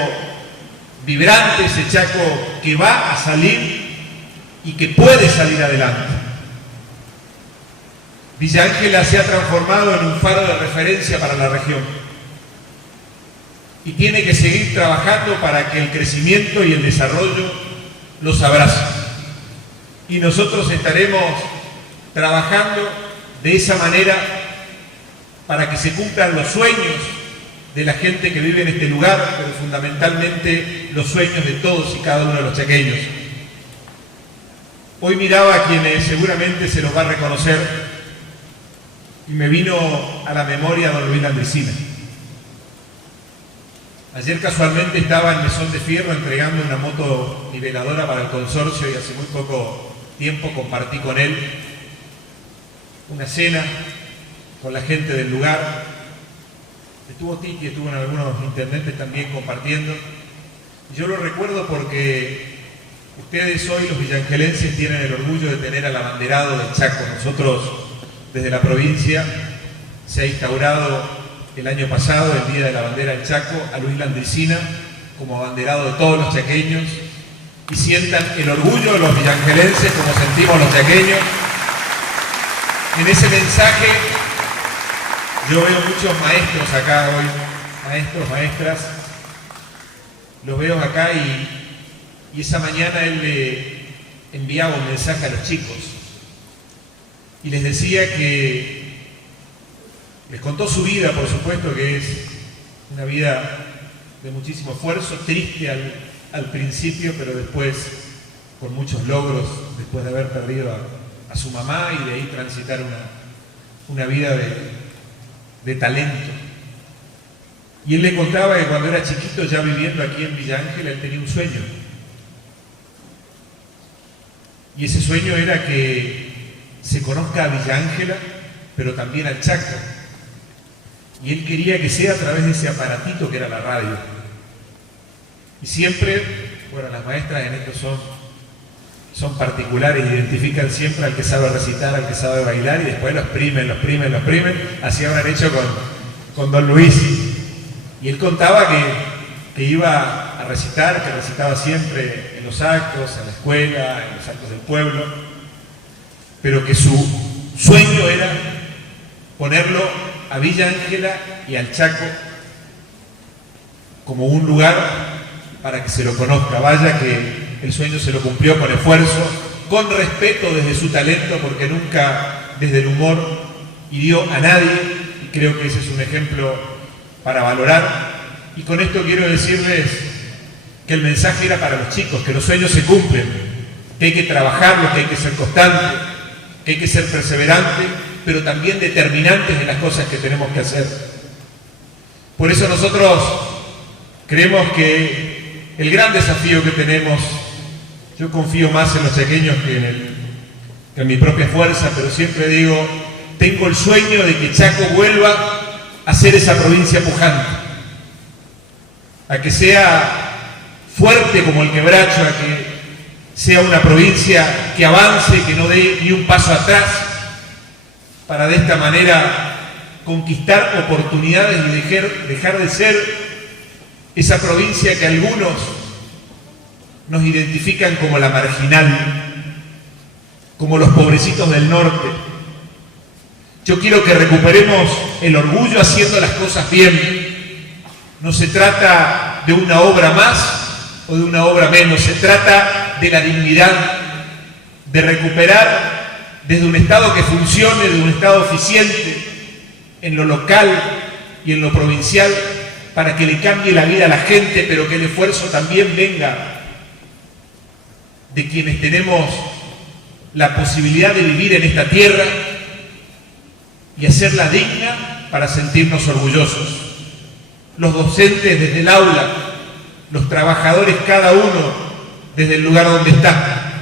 vibrante, ese Chaco que va a salir y que puede salir adelante. Villa Ángela se ha transformado en un faro de referencia para la región y tiene que seguir trabajando para que el crecimiento y el desarrollo los abracen. Y nosotros estaremos trabajando de esa manera para que se cumplan los sueños de la gente que vive en este lugar, pero fundamentalmente los sueños de todos y cada uno de los chaqueños. Hoy miraba a quienes seguramente se los va a reconocer y me vino a la memoria don Luis Landricina. Ayer casualmente estaba en Mesón de Fierro entregando una moto niveladora para el consorcio y hace muy poco tiempo compartí con él una cena con la gente del lugar. Estuvo Titi, estuvo algunos intendentes también compartiendo. Y yo lo recuerdo porque ustedes hoy, los villangelenses, tienen el orgullo de tener al abanderado del Chaco. Nosotros, desde la provincia, se ha instaurado el año pasado, el Día de la Bandera del Chaco, a Luis Landricina como abanderado de todos los chaqueños, y sientan el orgullo de los villangelenses como sentimos los chaqueños. En ese mensaje yo veo muchos maestros acá hoy, maestros, maestras, los veo acá y esa mañana él le enviaba un mensaje a los chicos y les decía que les contó su vida, por supuesto que es una vida de muchísimo esfuerzo, triste al principio, pero después con muchos logros, después de haber perdido a su mamá y de ahí transitar una vida de talento. Y él le contaba que cuando era chiquito, ya viviendo aquí en Villa Ángela, él tenía un sueño. Y ese sueño era que se conozca a Villa Ángela, pero también al Chaco. Y él quería que sea a través de ese aparatito que era la radio. Y siempre, bueno, las maestras en esto son particulares, identifican siempre al que sabe recitar, al que sabe bailar, y después lo exprimen. Así habrán hecho con don Luis. Y él contaba que iba a recitar, que recitaba siempre en los actos, en la escuela, en los actos del pueblo, pero que su sueño era ponerlo a Villa Ángela y al Chaco como un lugar para que se lo conozca. Vaya que el sueño se lo cumplió con esfuerzo, con respeto desde su talento, porque nunca desde el humor hirió a nadie, y creo que ese es un ejemplo para valorar. Y con esto quiero decirles que el mensaje era para los chicos, que los sueños se cumplen, que hay que trabajarlos, que hay que ser constante, que hay que ser perseverante, pero también determinantes en las cosas que tenemos que hacer. Por eso nosotros creemos que el gran desafío que tenemos, yo confío más en los chaqueños que en mi propia fuerza, pero siempre digo, tengo el sueño de que Chaco vuelva a ser esa provincia pujante, a que sea fuerte como el Quebracho, a que sea una provincia que avance, que no dé ni un paso atrás, para de esta manera conquistar oportunidades y dejar de ser esa provincia que algunos nos identifican como la marginal, como los pobrecitos del norte. Yo quiero que recuperemos el orgullo haciendo las cosas bien. No se trata de una obra más o de una obra menos, se trata de la dignidad, de recuperar desde un Estado que funcione, de un Estado eficiente en lo local y en lo provincial, para que le cambie la vida a la gente, pero que el esfuerzo también venga de quienes tenemos la posibilidad de vivir en esta tierra y hacerla digna para sentirnos orgullosos. Los docentes desde el aula, los trabajadores cada uno desde el lugar donde está,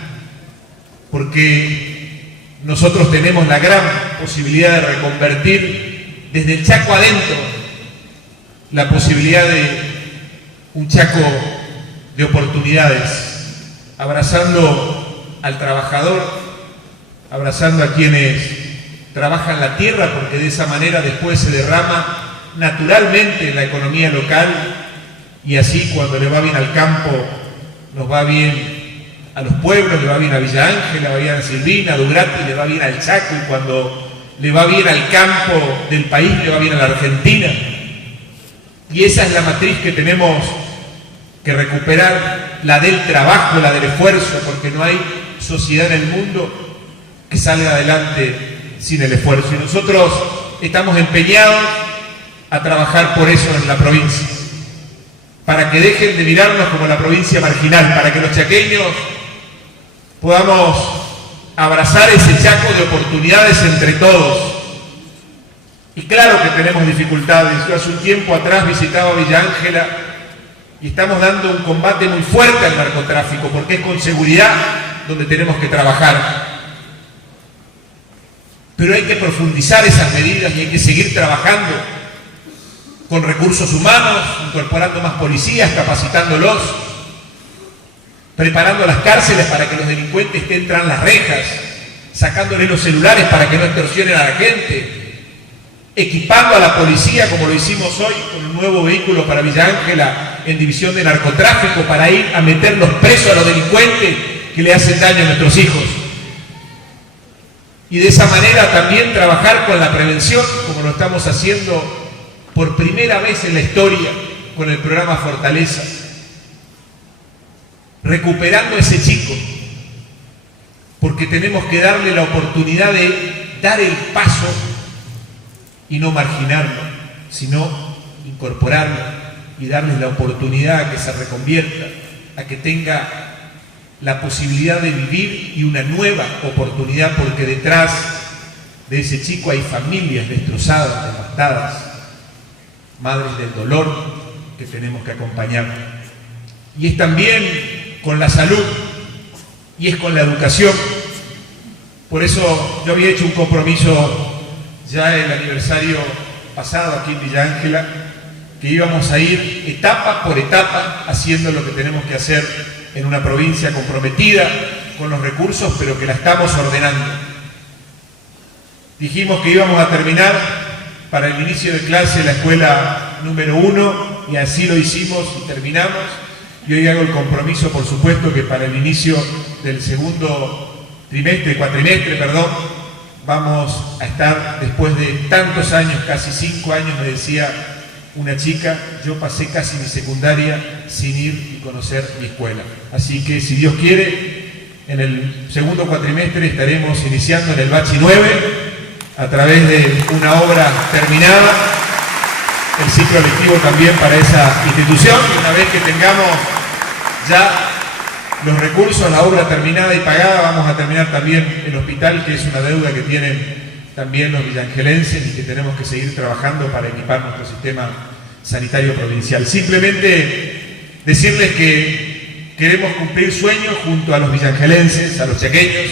porque nosotros tenemos la gran posibilidad de reconvertir desde el Chaco adentro, la posibilidad de un Chaco de oportunidades, abrazando al trabajador, abrazando a quienes trabajan la tierra, porque de esa manera después se derrama naturalmente en la economía local, y así cuando le va bien al campo, nos va bien a los pueblos, le va bien a Villa Ángel, le va bien a Silvina, a Dugrati, le va bien al Chaco, y cuando le va bien al campo del país, le va bien a la Argentina. Y esa es la matriz que tenemos que recuperar, la del trabajo, la del esfuerzo, porque no hay sociedad en el mundo que salga adelante sin el esfuerzo. Y nosotros estamos empeñados a trabajar por eso en la provincia, para que dejen de mirarnos como la provincia marginal, para que los chaqueños podamos abrazar ese Chaco de oportunidades entre todos. Y claro que tenemos dificultades. Yo hace un tiempo atrás visitaba Villa Ángela y estamos dando un combate muy fuerte al narcotráfico, porque es con seguridad donde tenemos que trabajar. Pero hay que profundizar esas medidas y hay que seguir trabajando con recursos humanos, incorporando más policías, capacitándolos, preparando las cárceles para que los delincuentes estén tras las rejas, sacándoles los celulares para que no extorsionen a la gente, equipando a la policía, como lo hicimos hoy, con un nuevo vehículo para Villa Ángela en división de narcotráfico, para ir a meterlos presos a los delincuentes que le hacen daño a nuestros hijos. Y de esa manera también trabajar con la prevención, como lo estamos haciendo por primera vez en la historia con el programa Fortaleza, recuperando a ese chico, porque tenemos que darle la oportunidad de dar el paso y no marginarlo, sino incorporarlo y darles la oportunidad a que se reconvierta, a que tenga la posibilidad de vivir y una nueva oportunidad, porque detrás de ese chico hay familias destrozadas, devastadas, madres del dolor que tenemos que acompañar. Y es también con la salud y es con la educación. Por eso yo había hecho un compromiso ya el aniversario pasado aquí en Villa Ángela, que íbamos a ir etapa por etapa haciendo lo que tenemos que hacer en una provincia comprometida con los recursos, pero que la estamos ordenando. Dijimos que íbamos a terminar para el inicio de clase la escuela número 1, y así lo hicimos y terminamos. Y hoy hago el compromiso, por supuesto, que para el inicio del segundo cuatrimestre, vamos a estar, después de tantos años, casi 5 años, me decía una chica, yo pasé casi mi secundaria sin ir y conocer mi escuela. Así que, si Dios quiere, en el segundo cuatrimestre estaremos iniciando en el Bachi 9, a través de una obra terminada, el ciclo lectivo también para esa institución. Y una vez que tengamos ya los recursos, la obra terminada y pagada, vamos a terminar también el hospital, que es una deuda que tienen también los villangelenses y que tenemos que seguir trabajando para equipar nuestro sistema sanitario provincial. Simplemente decirles que queremos cumplir sueños junto a los villangelenses, a los chaqueños,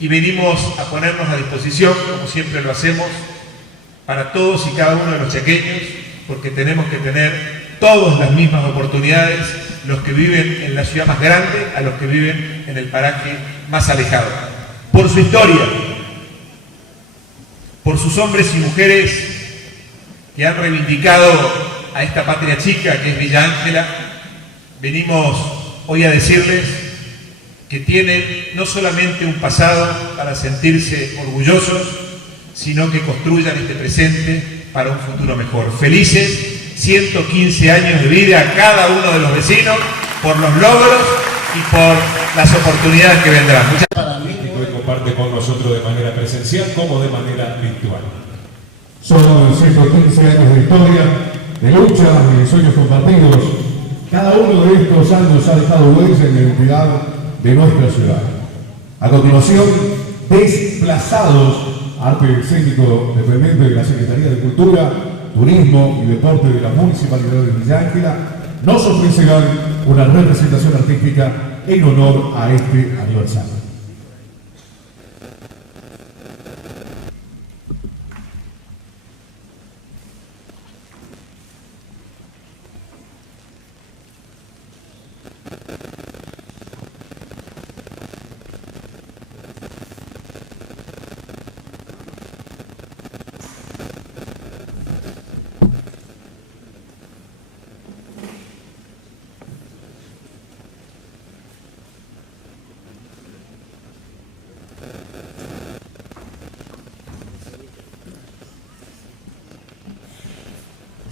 y venimos a ponernos a disposición, como siempre lo hacemos, para todos y cada uno de los chaqueños, porque tenemos que tener todas las mismas oportunidades, los que viven en la ciudad más grande a los que viven en el paraje más alejado. Por su historia, por sus hombres y mujeres que han reivindicado a esta patria chica que es Villa Ángela, venimos hoy a decirles que tienen no solamente un pasado para sentirse orgullosos, sino que construyan este presente para un futuro mejor. Felices 115 años de vida a cada uno de los vecinos por los logros y por las oportunidades que vendrán. Hoy comparte con nosotros de manera presencial como de manera virtual. Son 115 años de historia, de lucha y de sueños compartidos. Cada uno de estos años ha dejado huella en la identidad de nuestra ciudad. A continuación, Desplazados, arte escénico dependiente de la Secretaría de Cultura, Turismo y Deporte de la Municipalidad de Villa Ángela, nos ofrecerán una representación artística en honor a este aniversario.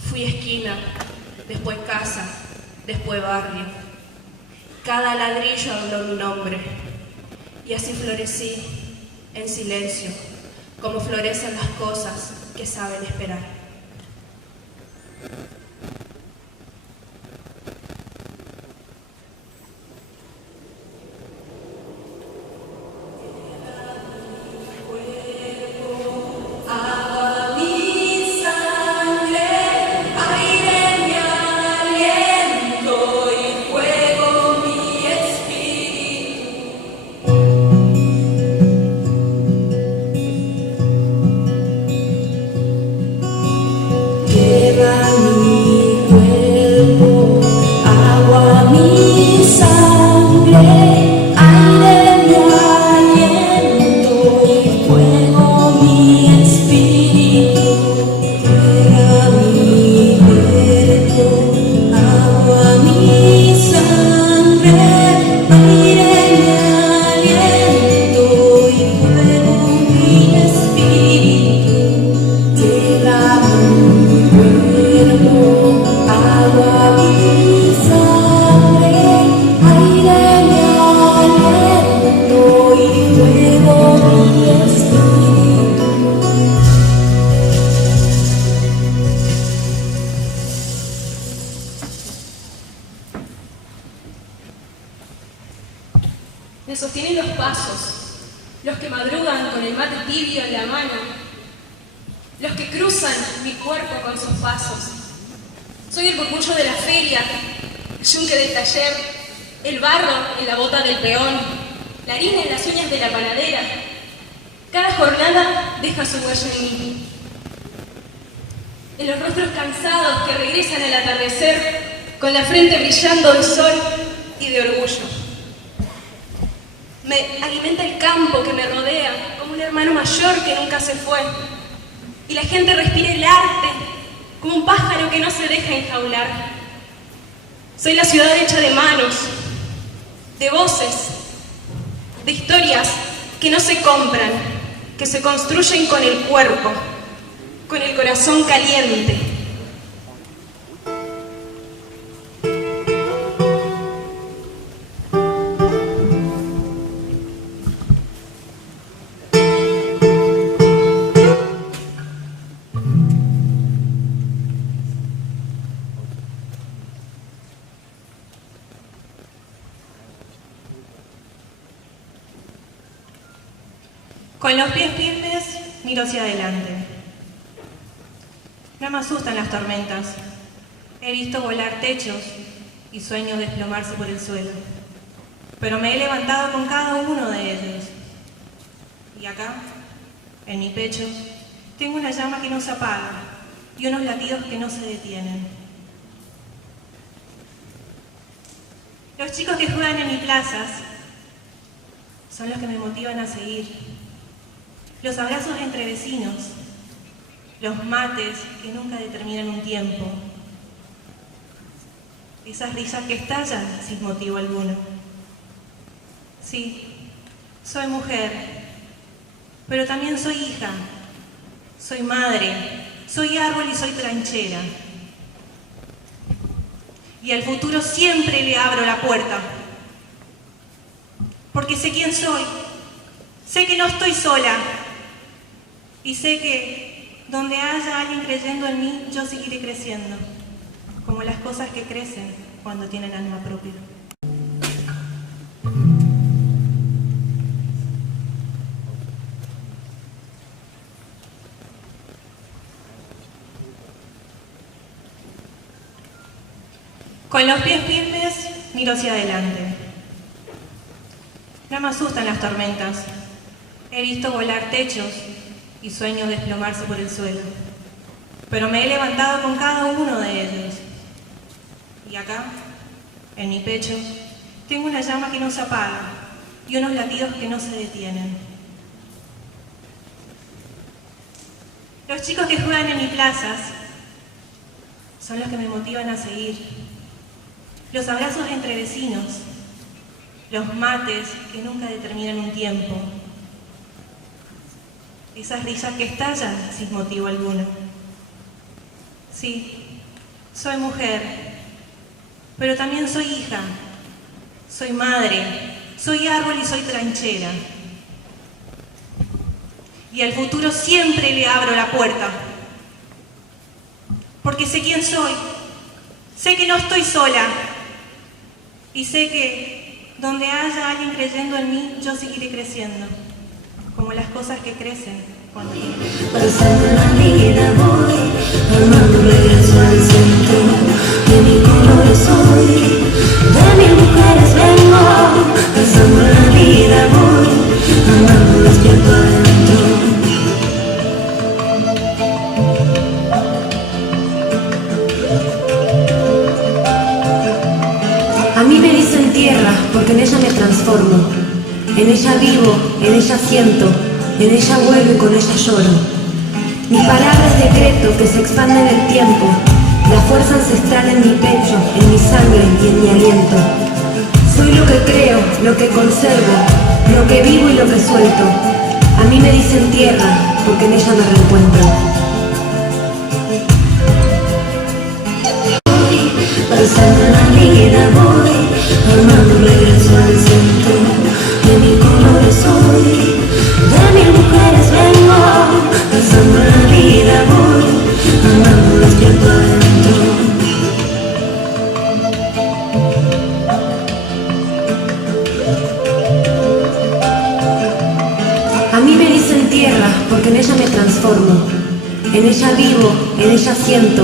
Fui esquina, después casa, después barrio. Cada ladrillo habló mi nombre. Y así florecí, en silencio, como florecen las cosas que saben esperar. Me sostienen los pasos, los que madrugan con el mate tibio en la mano, los que cruzan mi cuerpo con sus pasos. Soy el murmullo de la feria, el yunque del taller, el barro en la bota del peón, la harina en las uñas de la panadera. Cada jornada deja su huella en mí. En los rostros cansados que regresan al atardecer, con la frente brillando de sol y de orgullo. Me alimenta el campo que me rodea, como un hermano mayor que nunca se fue. Y la gente respira el arte, como un pájaro que no se deja enjaular. Soy la ciudad hecha de manos, de voces, de historias que no se compran, que se construyen con el cuerpo, con el corazón caliente. Con los pies firmes, miro hacia adelante. No me asustan las tormentas. He visto volar techos y sueños desplomarse por el suelo. Pero me he levantado con cada uno de ellos. Y acá, en mi pecho, tengo una llama que no se apaga y unos latidos que no se detienen. Los chicos que juegan en mis plazas son los que me motivan a seguir. Los abrazos entre vecinos, los mates que nunca determinan un tiempo, esas risas que estallan sin motivo alguno. Sí, soy mujer, pero también soy hija, soy madre, soy árbol y soy trinchera. Y al futuro siempre le abro la puerta, porque sé quién soy, sé que no estoy sola, y sé que donde haya alguien creyendo en mí, yo seguiré creciendo, como las cosas que crecen cuando tienen alma propia. Con los pies firmes, miro hacia adelante. No me asustan las tormentas. He visto volar techos y sueños desplomarse por el suelo. Pero me he levantado con cada uno de ellos. Y acá, en mi pecho, tengo una llama que no se apaga y unos latidos que no se detienen. Los chicos que juegan en mis plazas son los que me motivan a seguir. Los abrazos entre vecinos, los mates que nunca determinan un tiempo, esas risas que estallan sin motivo alguno. Sí, soy mujer, pero también soy hija, soy madre, soy árbol y soy trinchera. Y al futuro siempre le abro la puerta, porque sé quién soy, sé que no estoy sola, y sé que donde haya alguien creyendo en mí, yo seguiré creciendo, como las cosas que crecen cuando tienen. Pasando la vida voy, armando regreso al centro, de mi color soy, de mil mujeres vengo. Pasando la vida voy, armando despierto adentro. A mí me dicen tierra porque en ella me transformo, en ella vivo, en ella siento, en ella vuelvo y con ella lloro. Mi palabra es decreto que se expande en el tiempo, la fuerza ancestral en mi pecho, en mi sangre y en mi aliento. Soy lo que creo, lo que conservo, lo que vivo y lo que suelto. A mí me dicen tierra porque en ella me reencuentro. Pasando la vida voy, armando regreso al centro, de mi color soy, de mil mujeres vengo. Pasando la vida voy, armando despierto adentro. A mí me dicen tierra porque en ella me transformo, en ella vivo, en ella siento,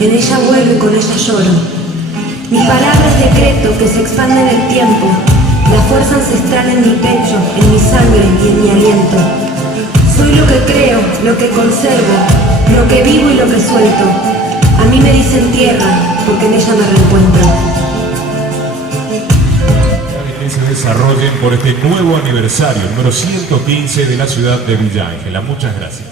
en ella vuelvo y con ella lloro. Mi palabra es decreto que se expande en el tiempo, la fuerza ancestral en mi pecho, en mi sangre y en mi aliento. Soy lo que creo, lo que conservo, lo que vivo y lo que suelto. A mí me dicen tierra porque en ella me reencuentro. Que se desarrollen por este nuevo aniversario, número 115 de la ciudad de Villa Ángela. Muchas gracias.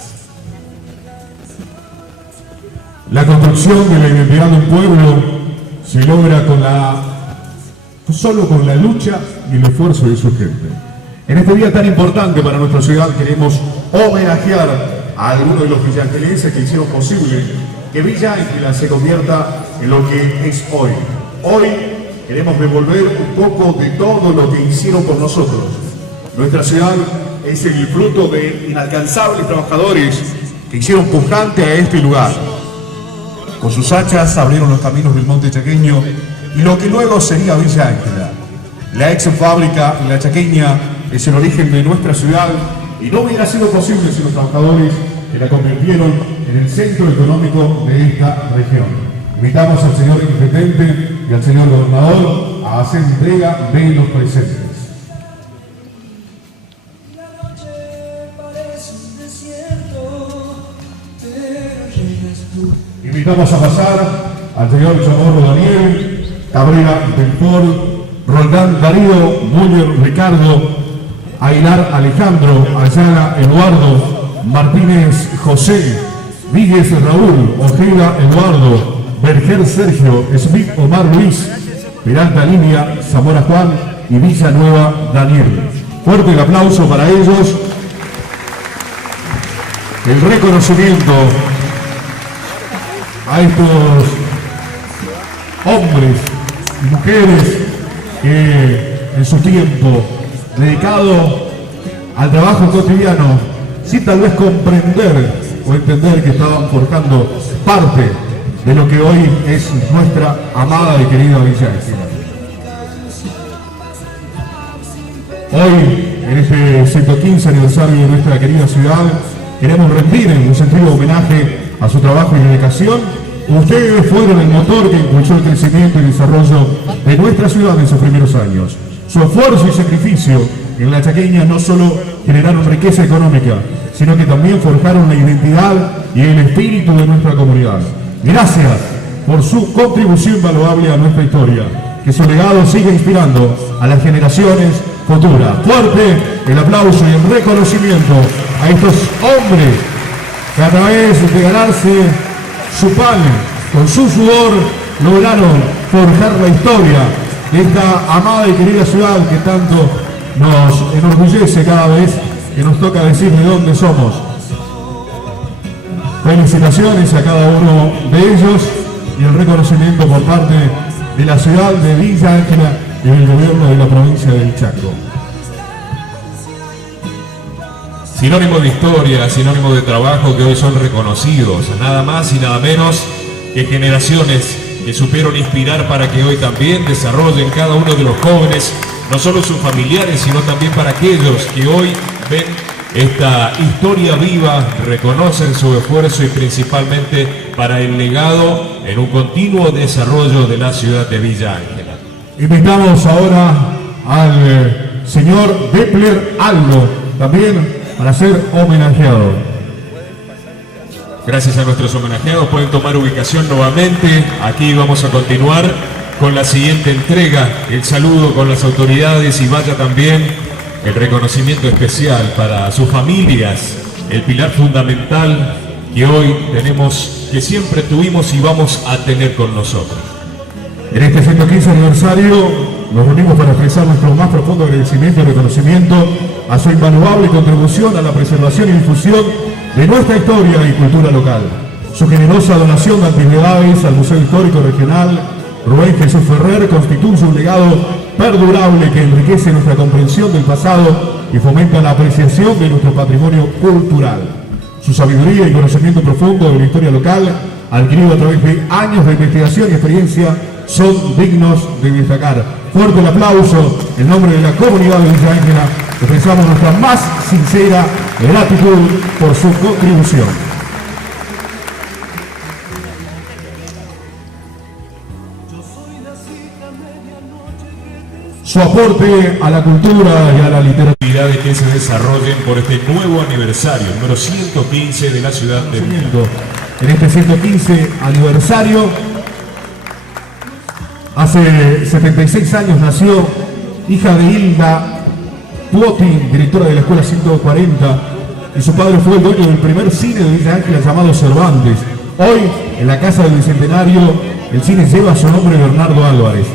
La construcción de la identidad de un pueblo se logra solo con la lucha y el esfuerzo de su gente. En este día tan importante para nuestra ciudad queremos homenajear a algunos de los villangelenses que hicieron posible que Villa Ángela se convierta en lo que es hoy. Hoy queremos devolver un poco de todo lo que hicieron por nosotros. Nuestra ciudad es el fruto de inalcanzables trabajadores que hicieron pujante a este lugar. Con sus hachas abrieron los caminos del Monte Chaqueño y lo que luego sería Villa Ángela. La ex fábrica La Chaqueña es el origen de nuestra ciudad y no hubiera sido posible sin los trabajadores que la convirtieron en el centro económico de esta región. Invitamos al señor intendente y al señor gobernador a hacer entrega de los presentes. Invitamos a pasar al señor Chamorro Daniel, Cabrera del Toro, Roldán Darío, Muller Ricardo, Aguilar Alejandro, Ayala Eduardo, Martínez José, Víguez Raúl, Ojeda Eduardo, Verger Sergio, Smith Omar Luis, Peralta Línea, Zamora Juan y Villanueva Daniel. Fuerte el aplauso para ellos. El reconocimiento a estos hombres y mujeres que en su tiempo dedicado al trabajo cotidiano, sin tal vez comprender o entender que estaban forjando parte de lo que hoy es nuestra amada y querida Villa Ángela. Hoy, en este 115 aniversario de nuestra querida ciudad, queremos rendir en un sentido homenaje a su trabajo y dedicación. Ustedes fueron el motor que impulsó el crecimiento y desarrollo de nuestra ciudad en sus primeros años. Su esfuerzo y sacrificio en la Chaqueña no solo generaron riqueza económica, sino que también forjaron la identidad y el espíritu de nuestra comunidad. Gracias por su contribución invaluable a nuestra historia. Que su legado siga inspirando a las generaciones futuras. Fuerte el aplauso y el reconocimiento a estos hombres que a través de ganarse su pan con su sudor lograron forjar la historia de esta amada y querida ciudad que tanto nos enorgullece cada vez que nos toca decir de dónde somos. Felicitaciones a cada uno de ellos y el reconocimiento por parte de la ciudad de Villa Ángela y del gobierno de la provincia del Chaco. Sinónimo de historia, sinónimo de trabajo que hoy son reconocidos, nada más y nada menos que generaciones que supieron inspirar para que hoy también desarrollen cada uno de los jóvenes, no solo sus familiares, sino también para aquellos que hoy ven esta historia viva, reconocen su esfuerzo y principalmente para el legado en un continuo desarrollo de la ciudad de Villa Ángela. Invitamos ahora al señor Depler Aldo, también para ser homenajeado. Gracias a nuestros homenajeados, pueden tomar ubicación nuevamente. Aquí vamos a continuar con la siguiente entrega, el saludo con las autoridades y vaya también el reconocimiento especial para sus familias, el pilar fundamental que hoy tenemos, que siempre tuvimos y vamos a tener con nosotros. En este 115 aniversario nos reunimos para expresar nuestro más profundo agradecimiento y reconocimiento a su invaluable contribución a la preservación y difusión de nuestra historia y cultura local. Su generosa donación de antigüedades al Museo Histórico Regional Rubén Jesús Ferrer constituye un legado perdurable que enriquece nuestra comprensión del pasado y fomenta la apreciación de nuestro patrimonio cultural. Su sabiduría y conocimiento profundo de la historia local, adquirido a través de años de investigación y experiencia, son dignos de destacar. Fuerte el aplauso en nombre de la comunidad de Villa Ángela. Expresamos nuestra más sincera gratitud por su contribución. Su aporte a la cultura y a la literatura. Actividades que se desarrollen por este nuevo aniversario, número 115 de la ciudad de Villa. En este 115 aniversario, hace 76 años nació hija de Hilda Puoti, directora de la Escuela 140, y su padre fue el dueño del primer cine de Villa Ángela llamado Cervantes. Hoy, en la Casa del Bicentenario, el cine lleva su nombre Bernardo Álvarez.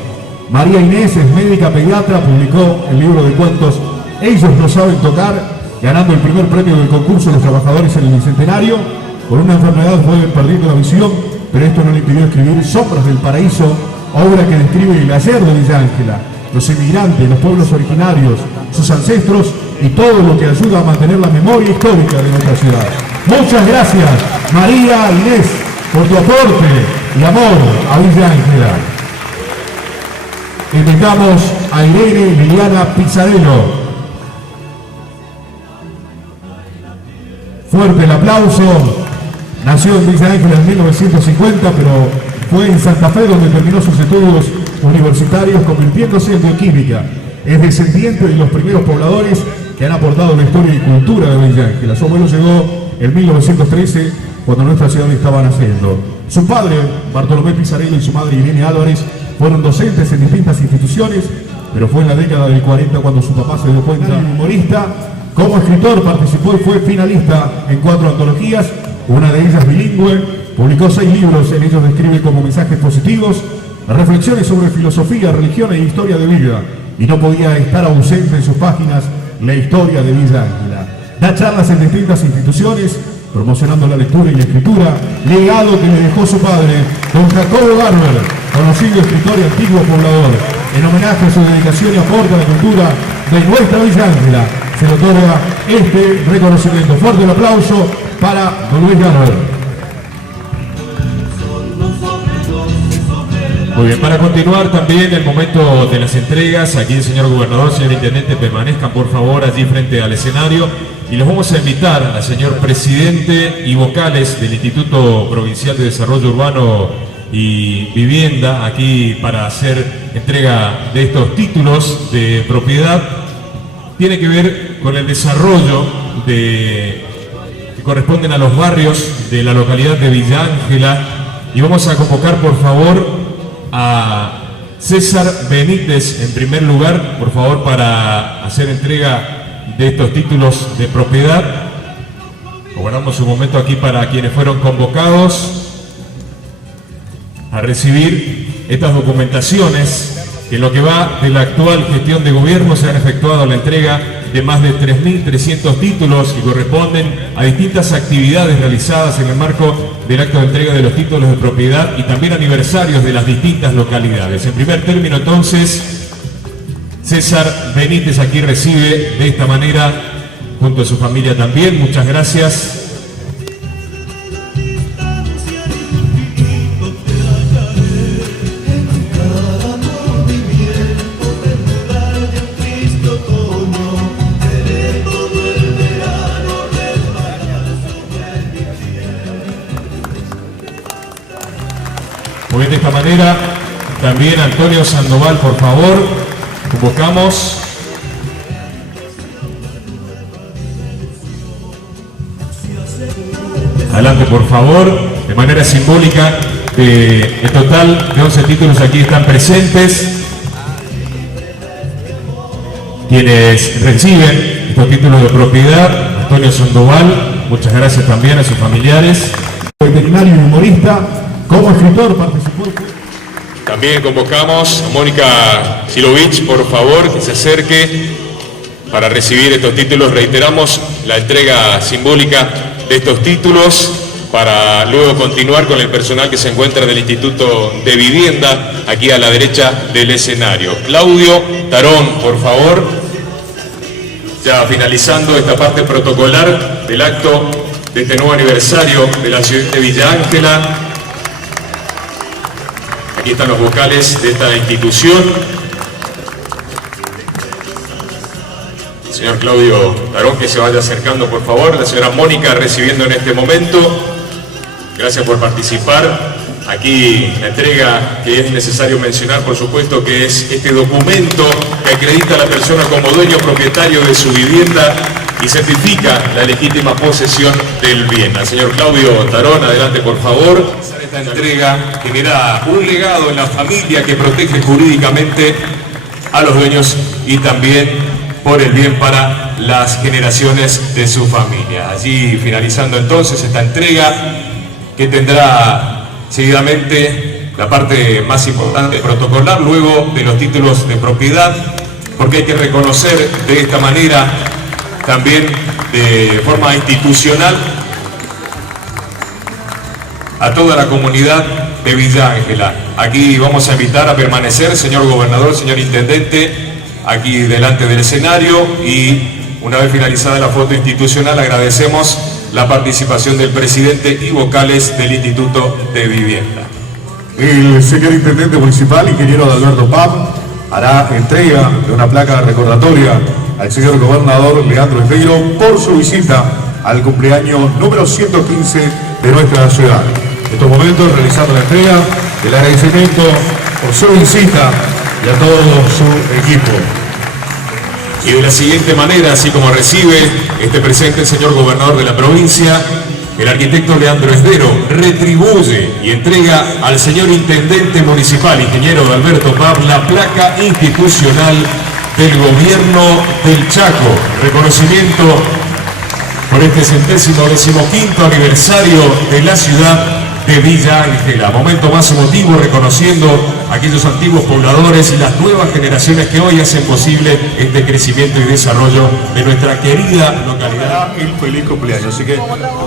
María Inés es médica pediatra, publicó el libro de cuentos Ellos no saben tocar, ganando el primer premio del concurso de los trabajadores en el Bicentenario. Por una enfermedad fue perdiendo la visión, pero esto no le impidió escribir Sombras del Paraíso, obra que describe el ayer de Villa Ángela, los inmigrantes, los pueblos originarios, sus ancestros y todo lo que ayuda a mantener la memoria histórica de nuestra ciudad. Muchas gracias, María Inés, por tu aporte y amor a Villa Ángela. Invitamos a Irene Liliana Pizzarello. Fuerte el aplauso. Nació en Villa Ángela en 1950, pero fue en Santa Fe donde terminó sus estudios universitarios, convirtiéndose en bioquímica. Es descendiente de los primeros pobladores que han aportado la historia y cultura de Villa Ángela. Su abuelo llegó en 1913, cuando nuestra ciudad estaba naciendo. Su padre, Bartolomé Pizzarello, y su madre, Irene Álvarez, fueron docentes en distintas instituciones, pero fue en la década del 40 cuando su papá se dio cuenta. Humorista, como escritor participó y fue finalista en 4 antologías, una de ellas bilingüe, publicó 6 libros, en ellos describe como mensajes positivos reflexiones sobre filosofía, religión e historia de vida, y no podía estar ausente en sus páginas la historia de Villa Ángela. Da charlas en distintas instituciones, promocionando la lectura y la escritura, legado que le dejó su padre, don Jacobo Garber, conocido escritor y antiguo poblador. En homenaje a su dedicación y aporte a la cultura de nuestra Villa Ángela, se le otorga este reconocimiento. Fuerte el aplauso para don Luis Garber. Muy bien, para continuar también el momento de las entregas, aquí el señor gobernador, señor intendente, permanezcan por favor allí frente al escenario y los vamos a invitar al señor presidente y vocales del Instituto Provincial de Desarrollo Urbano y Vivienda aquí para hacer entrega de estos títulos de propiedad. Tiene que ver con el desarrollo que corresponden a los barrios de la localidad de Villa Ángela y vamos a convocar por favor a César Benítez en primer lugar, por favor, para hacer entrega de estos títulos de propiedad. Guardamos un momento aquí para quienes fueron convocados a recibir estas documentaciones que en lo que va de la actual gestión de gobierno se han efectuado la entrega de más de 3.300 títulos que corresponden a distintas actividades realizadas en el marco del acto de entrega de los títulos de propiedad y también aniversarios de las distintas localidades. En primer término, entonces, César Benítez aquí recibe de esta manera, junto a su familia también. Muchas gracias. Muy bien, de esta manera, también Antonio Sandoval, por favor, convocamos. Adelante, por favor, de manera simbólica, el total de 11 títulos aquí están presentes. Quienes reciben estos títulos de propiedad, Antonio Sandoval, muchas gracias también a sus familiares. Veterinario y humorista. Como escritor participó. También convocamos a Mónica Silovich, por favor, que se acerque para recibir estos títulos. Reiteramos la entrega simbólica de estos títulos para luego continuar con el personal que se encuentra del Instituto de Vivienda, aquí a la derecha del escenario. Claudio Tarón, por favor. Ya finalizando esta parte protocolar del acto de este nuevo aniversario de la ciudad de Villa Ángela. Aquí están los vocales de esta institución. El señor Claudio Tarón, que se vaya acercando, por favor. La señora Mónica recibiendo en este momento. Gracias por participar. Aquí la entrega que es necesario mencionar, por supuesto, que es este documento que acredita a la persona como dueño propietario de su vivienda y certifica la legítima posesión del bien. Al señor Claudio Tarón, adelante, por favor. Esta entrega genera un legado en la familia que protege jurídicamente a los dueños y también por el bien para las generaciones de su familia. Allí finalizando entonces esta entrega que tendrá seguidamente la parte más importante protocolar luego de los títulos de propiedad, porque hay que reconocer de esta manera también de forma institucional a toda la comunidad de Villa Ángela. Aquí vamos a invitar a permanecer, señor gobernador, señor intendente, aquí delante del escenario, y una vez finalizada la foto institucional agradecemos la participación del presidente y vocales del Instituto de Vivienda. El señor intendente municipal, ingeniero Alberto Pam, hará entrega de una placa recordatoria al señor gobernador Leandro Esbeiro por su visita al cumpleaños número 115 de nuestra ciudad. En estos momentos realizando la entrega, el agradecimiento por su visita y a todo su equipo. Y de la siguiente manera, así como recibe este presente el señor gobernador de la provincia, el arquitecto Leandro Esbeiro retribuye y entrega al señor intendente municipal, ingeniero Alberto Pab, la placa institucional del gobierno del Chaco. Reconocimiento por este 115º aniversario de la ciudad de Villa Ángela. Momento más emotivo reconociendo a aquellos antiguos pobladores y las nuevas generaciones que hoy hacen posible este crecimiento y desarrollo de nuestra querida localidad. El feliz cumpleaños. Así que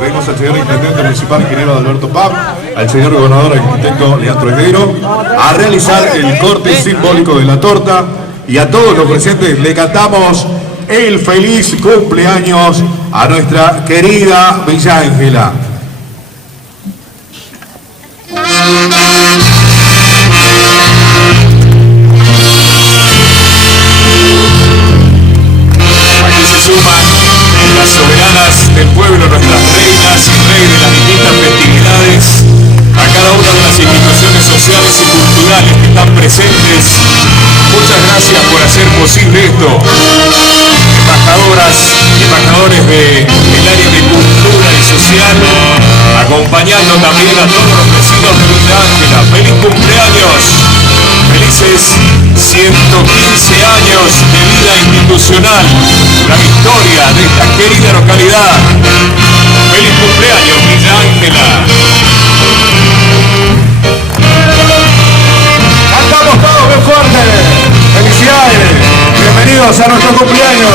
pedimos al señor Intendente Municipal, ingeniero Alberto Pab, al señor Gobernador, arquitecto Leandro Herrero, a realizar el corte simbólico de la torta, y a todos los presentes le cantamos el feliz cumpleaños a nuestra querida Villa Ángela. Aquí se suman las soberanas del pueblo, nuestras reinas y reyes de las distintas festividades, a cada una de las instituciones sociales y culturales que están presentes. Muchas gracias por hacer posible esto. Embajadoras y embajadores del área de cultura y social, acompañando también a todos los vecinos de Villa Ángela. ¡Feliz cumpleaños! Felices 115 años de vida institucional, la victoria de esta querida localidad. ¡Feliz cumpleaños, Villa Ángela! ¡Cantamos todos bien fuerte! ¡Felicidades! ¡Bienvenidos a nuestro cumpleaños!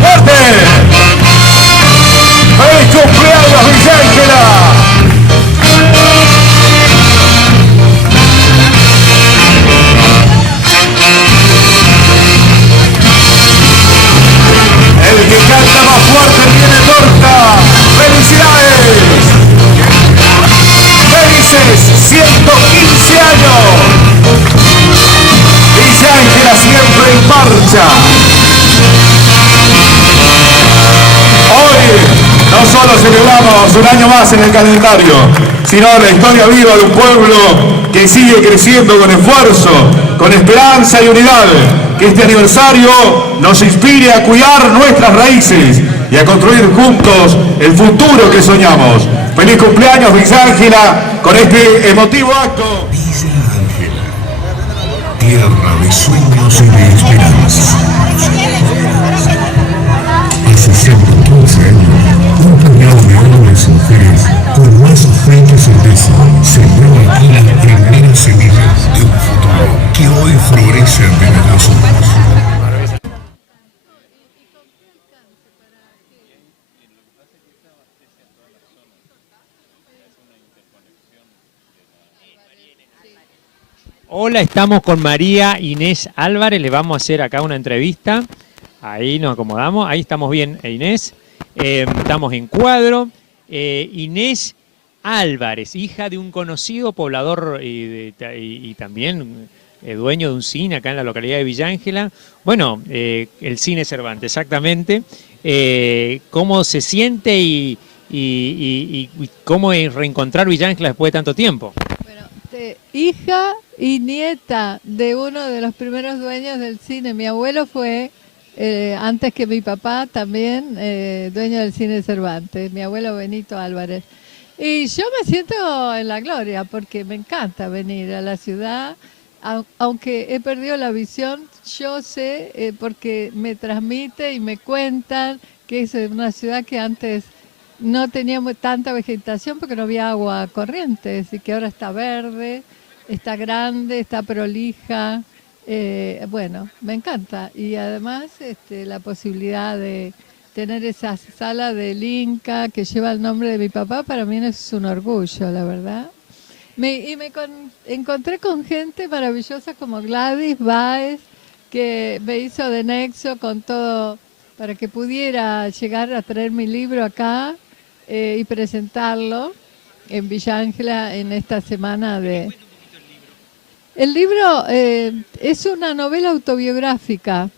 ¡Fuerte! ¡Feliz cumpleaños, Villa Ángela! El que canta más fuerte tiene torta. ¡Felicidades! ¡Felices 115 años! Villa Ángela siempre en marcha. Hoy no solo celebramos un año más en el calendario, sino la historia viva de un pueblo que sigue creciendo con esfuerzo, con esperanza y unidad. Que este aniversario nos inspire a cuidar nuestras raíces y a construir juntos el futuro que soñamos. ¡Feliz cumpleaños, Villa Ángela, con este emotivo acto! Villa Ángela, tierra de sueños y de esperanza. Hace 115 años, un puñado de hombres y mujeres con más fe que certeza sembró aquí las primeras semillas de un futuro que hoy florece ante nuestros ojos. Hola, estamos con María Inés Álvarez, le vamos a hacer acá una entrevista. Ahí nos acomodamos, ahí estamos bien, Inés. Estamos en cuadro. Inés Álvarez, hija de un conocido poblador y también dueño de un cine acá en la localidad de Villa Ángela. Bueno, el Cine Cervantes, exactamente. ¿Cómo se siente y cómo reencontrar Villa Ángela después de tanto tiempo? Hija y nieta de uno de los primeros dueños del cine. Mi abuelo fue, antes que mi papá, también dueño del Cine Cervantes, mi abuelo Benito Álvarez. Y yo me siento en la gloria porque me encanta venir a la ciudad, aunque he perdido la visión, yo sé, porque me transmite y me cuentan que es una ciudad que antes no teníamos tanta vegetación porque no había agua corriente, así que ahora está verde, está grande, está prolija. Bueno, me encanta. Y además la posibilidad de tener esa sala del Inca que lleva el nombre de mi papá, para mí es un orgullo, la verdad. Encontré con gente maravillosa como Gladys Báez, que me hizo de nexo con todo para que pudiera llegar a traer mi libro acá y presentarlo en Villa Ángela en esta semana de... El libro es una novela autobiográfica.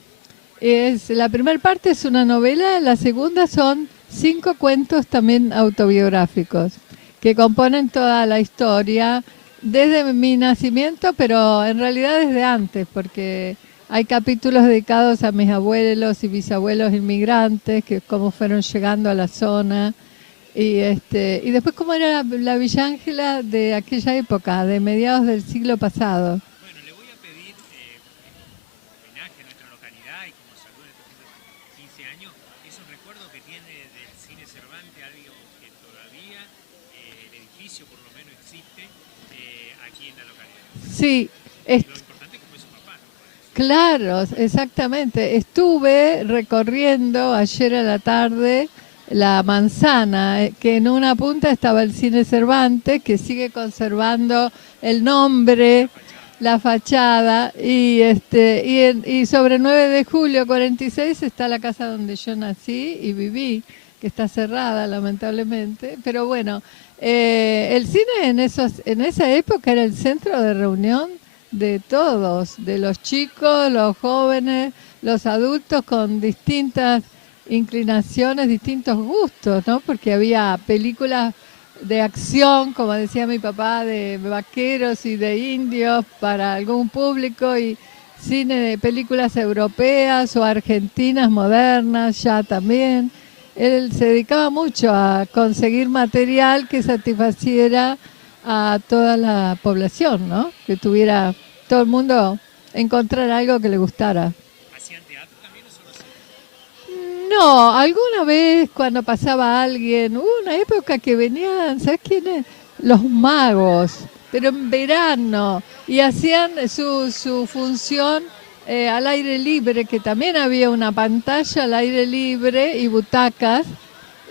La primera parte es una novela, la segunda son 5 cuentos también autobiográficos que componen toda la historia desde mi nacimiento, pero en realidad desde antes, porque hay capítulos dedicados a mis abuelos y bisabuelos inmigrantes, que cómo fueron llegando a la zona, y después cómo era la Villa Ángela de aquella época, de mediados del siglo pasado. Bueno, le voy a pedir homenaje a nuestra localidad y ese año, es un recuerdo que tiene del Cine Cervantes, algo que todavía el edificio por lo menos existe aquí en la localidad. Sí. Lo importante que fue su papá, ¿no? Claro, exactamente. Estuve recorriendo ayer a la tarde la manzana, que en una punta estaba el Cine Cervantes, que sigue conservando el nombre, la fachada, y sobre 9 de julio 46 está la casa donde yo nací y viví, que está cerrada lamentablemente, pero bueno, el cine en esa época era el centro de reunión de todos, de los chicos, los jóvenes, los adultos con distintas inclinaciones, distintos gustos, ¿no? Porque había películas de acción, como decía mi papá, de vaqueros y de indios para algún público, y cine de películas europeas o argentinas modernas ya también. Él se dedicaba mucho a conseguir material que satisfaciera a toda la población, ¿no? Que tuviera todo el mundo encontrar algo que le gustara. ¿Hacían teatro también o solo cine? No, alguna vez cuando pasaba alguien, hubo una época que venían, ¿sabes quiénes? Los magos, pero en verano, y hacían su función al aire libre, que también había una pantalla al aire libre y butacas,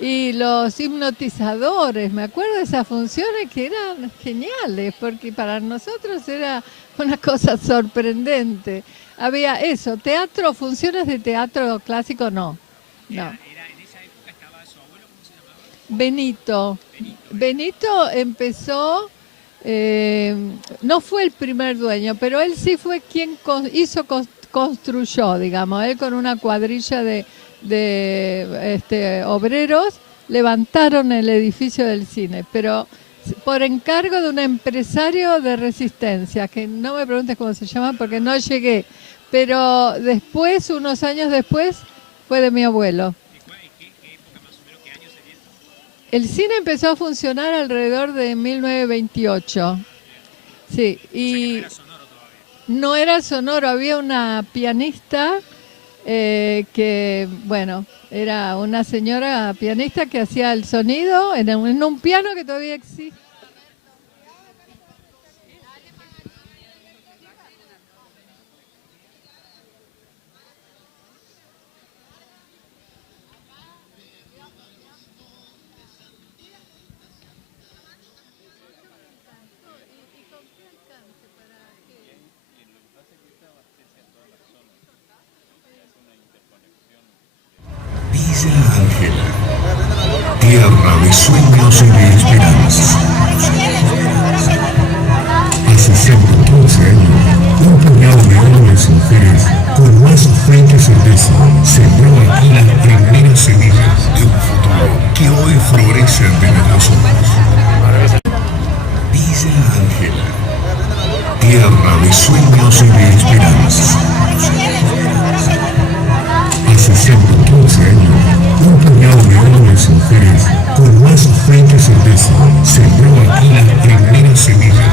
y los hipnotizadores, me acuerdo de esas funciones que eran geniales, porque para nosotros era una cosa sorprendente. Había eso, teatro, funciones de teatro clásico, no. En esa época estaba su abuelo, ¿cómo se llamaba? Benito. Benito empezó, no fue el primer dueño, pero él sí fue quien construyó, digamos, él con una cuadrilla de obreros levantaron el edificio del cine, pero por encargo de un empresario de Resistencia, que no me preguntes cómo se llama porque no llegué, pero después, unos años después, fue de mi abuelo. ¿Qué época más o menos, qué año sería? El cine empezó a funcionar alrededor de 1928. Sí, y no era sonoro, había una pianista que, bueno, era una señora pianista que hacía el sonido en un piano que todavía existe. Villa Ángela, tierra de sueños y de esperanza. Hace 115 años, un puñado de hombres y mujeres con más fe que certeza sembró aquí las primeras semillas de un futuro que hoy florece ante nuestros ojos. Villa Ángela, tierra de sueños y de esperanza. Hace 115 años, un puñado de hombres y mujeres con más fe que certeza sembró aquí las primeras semillas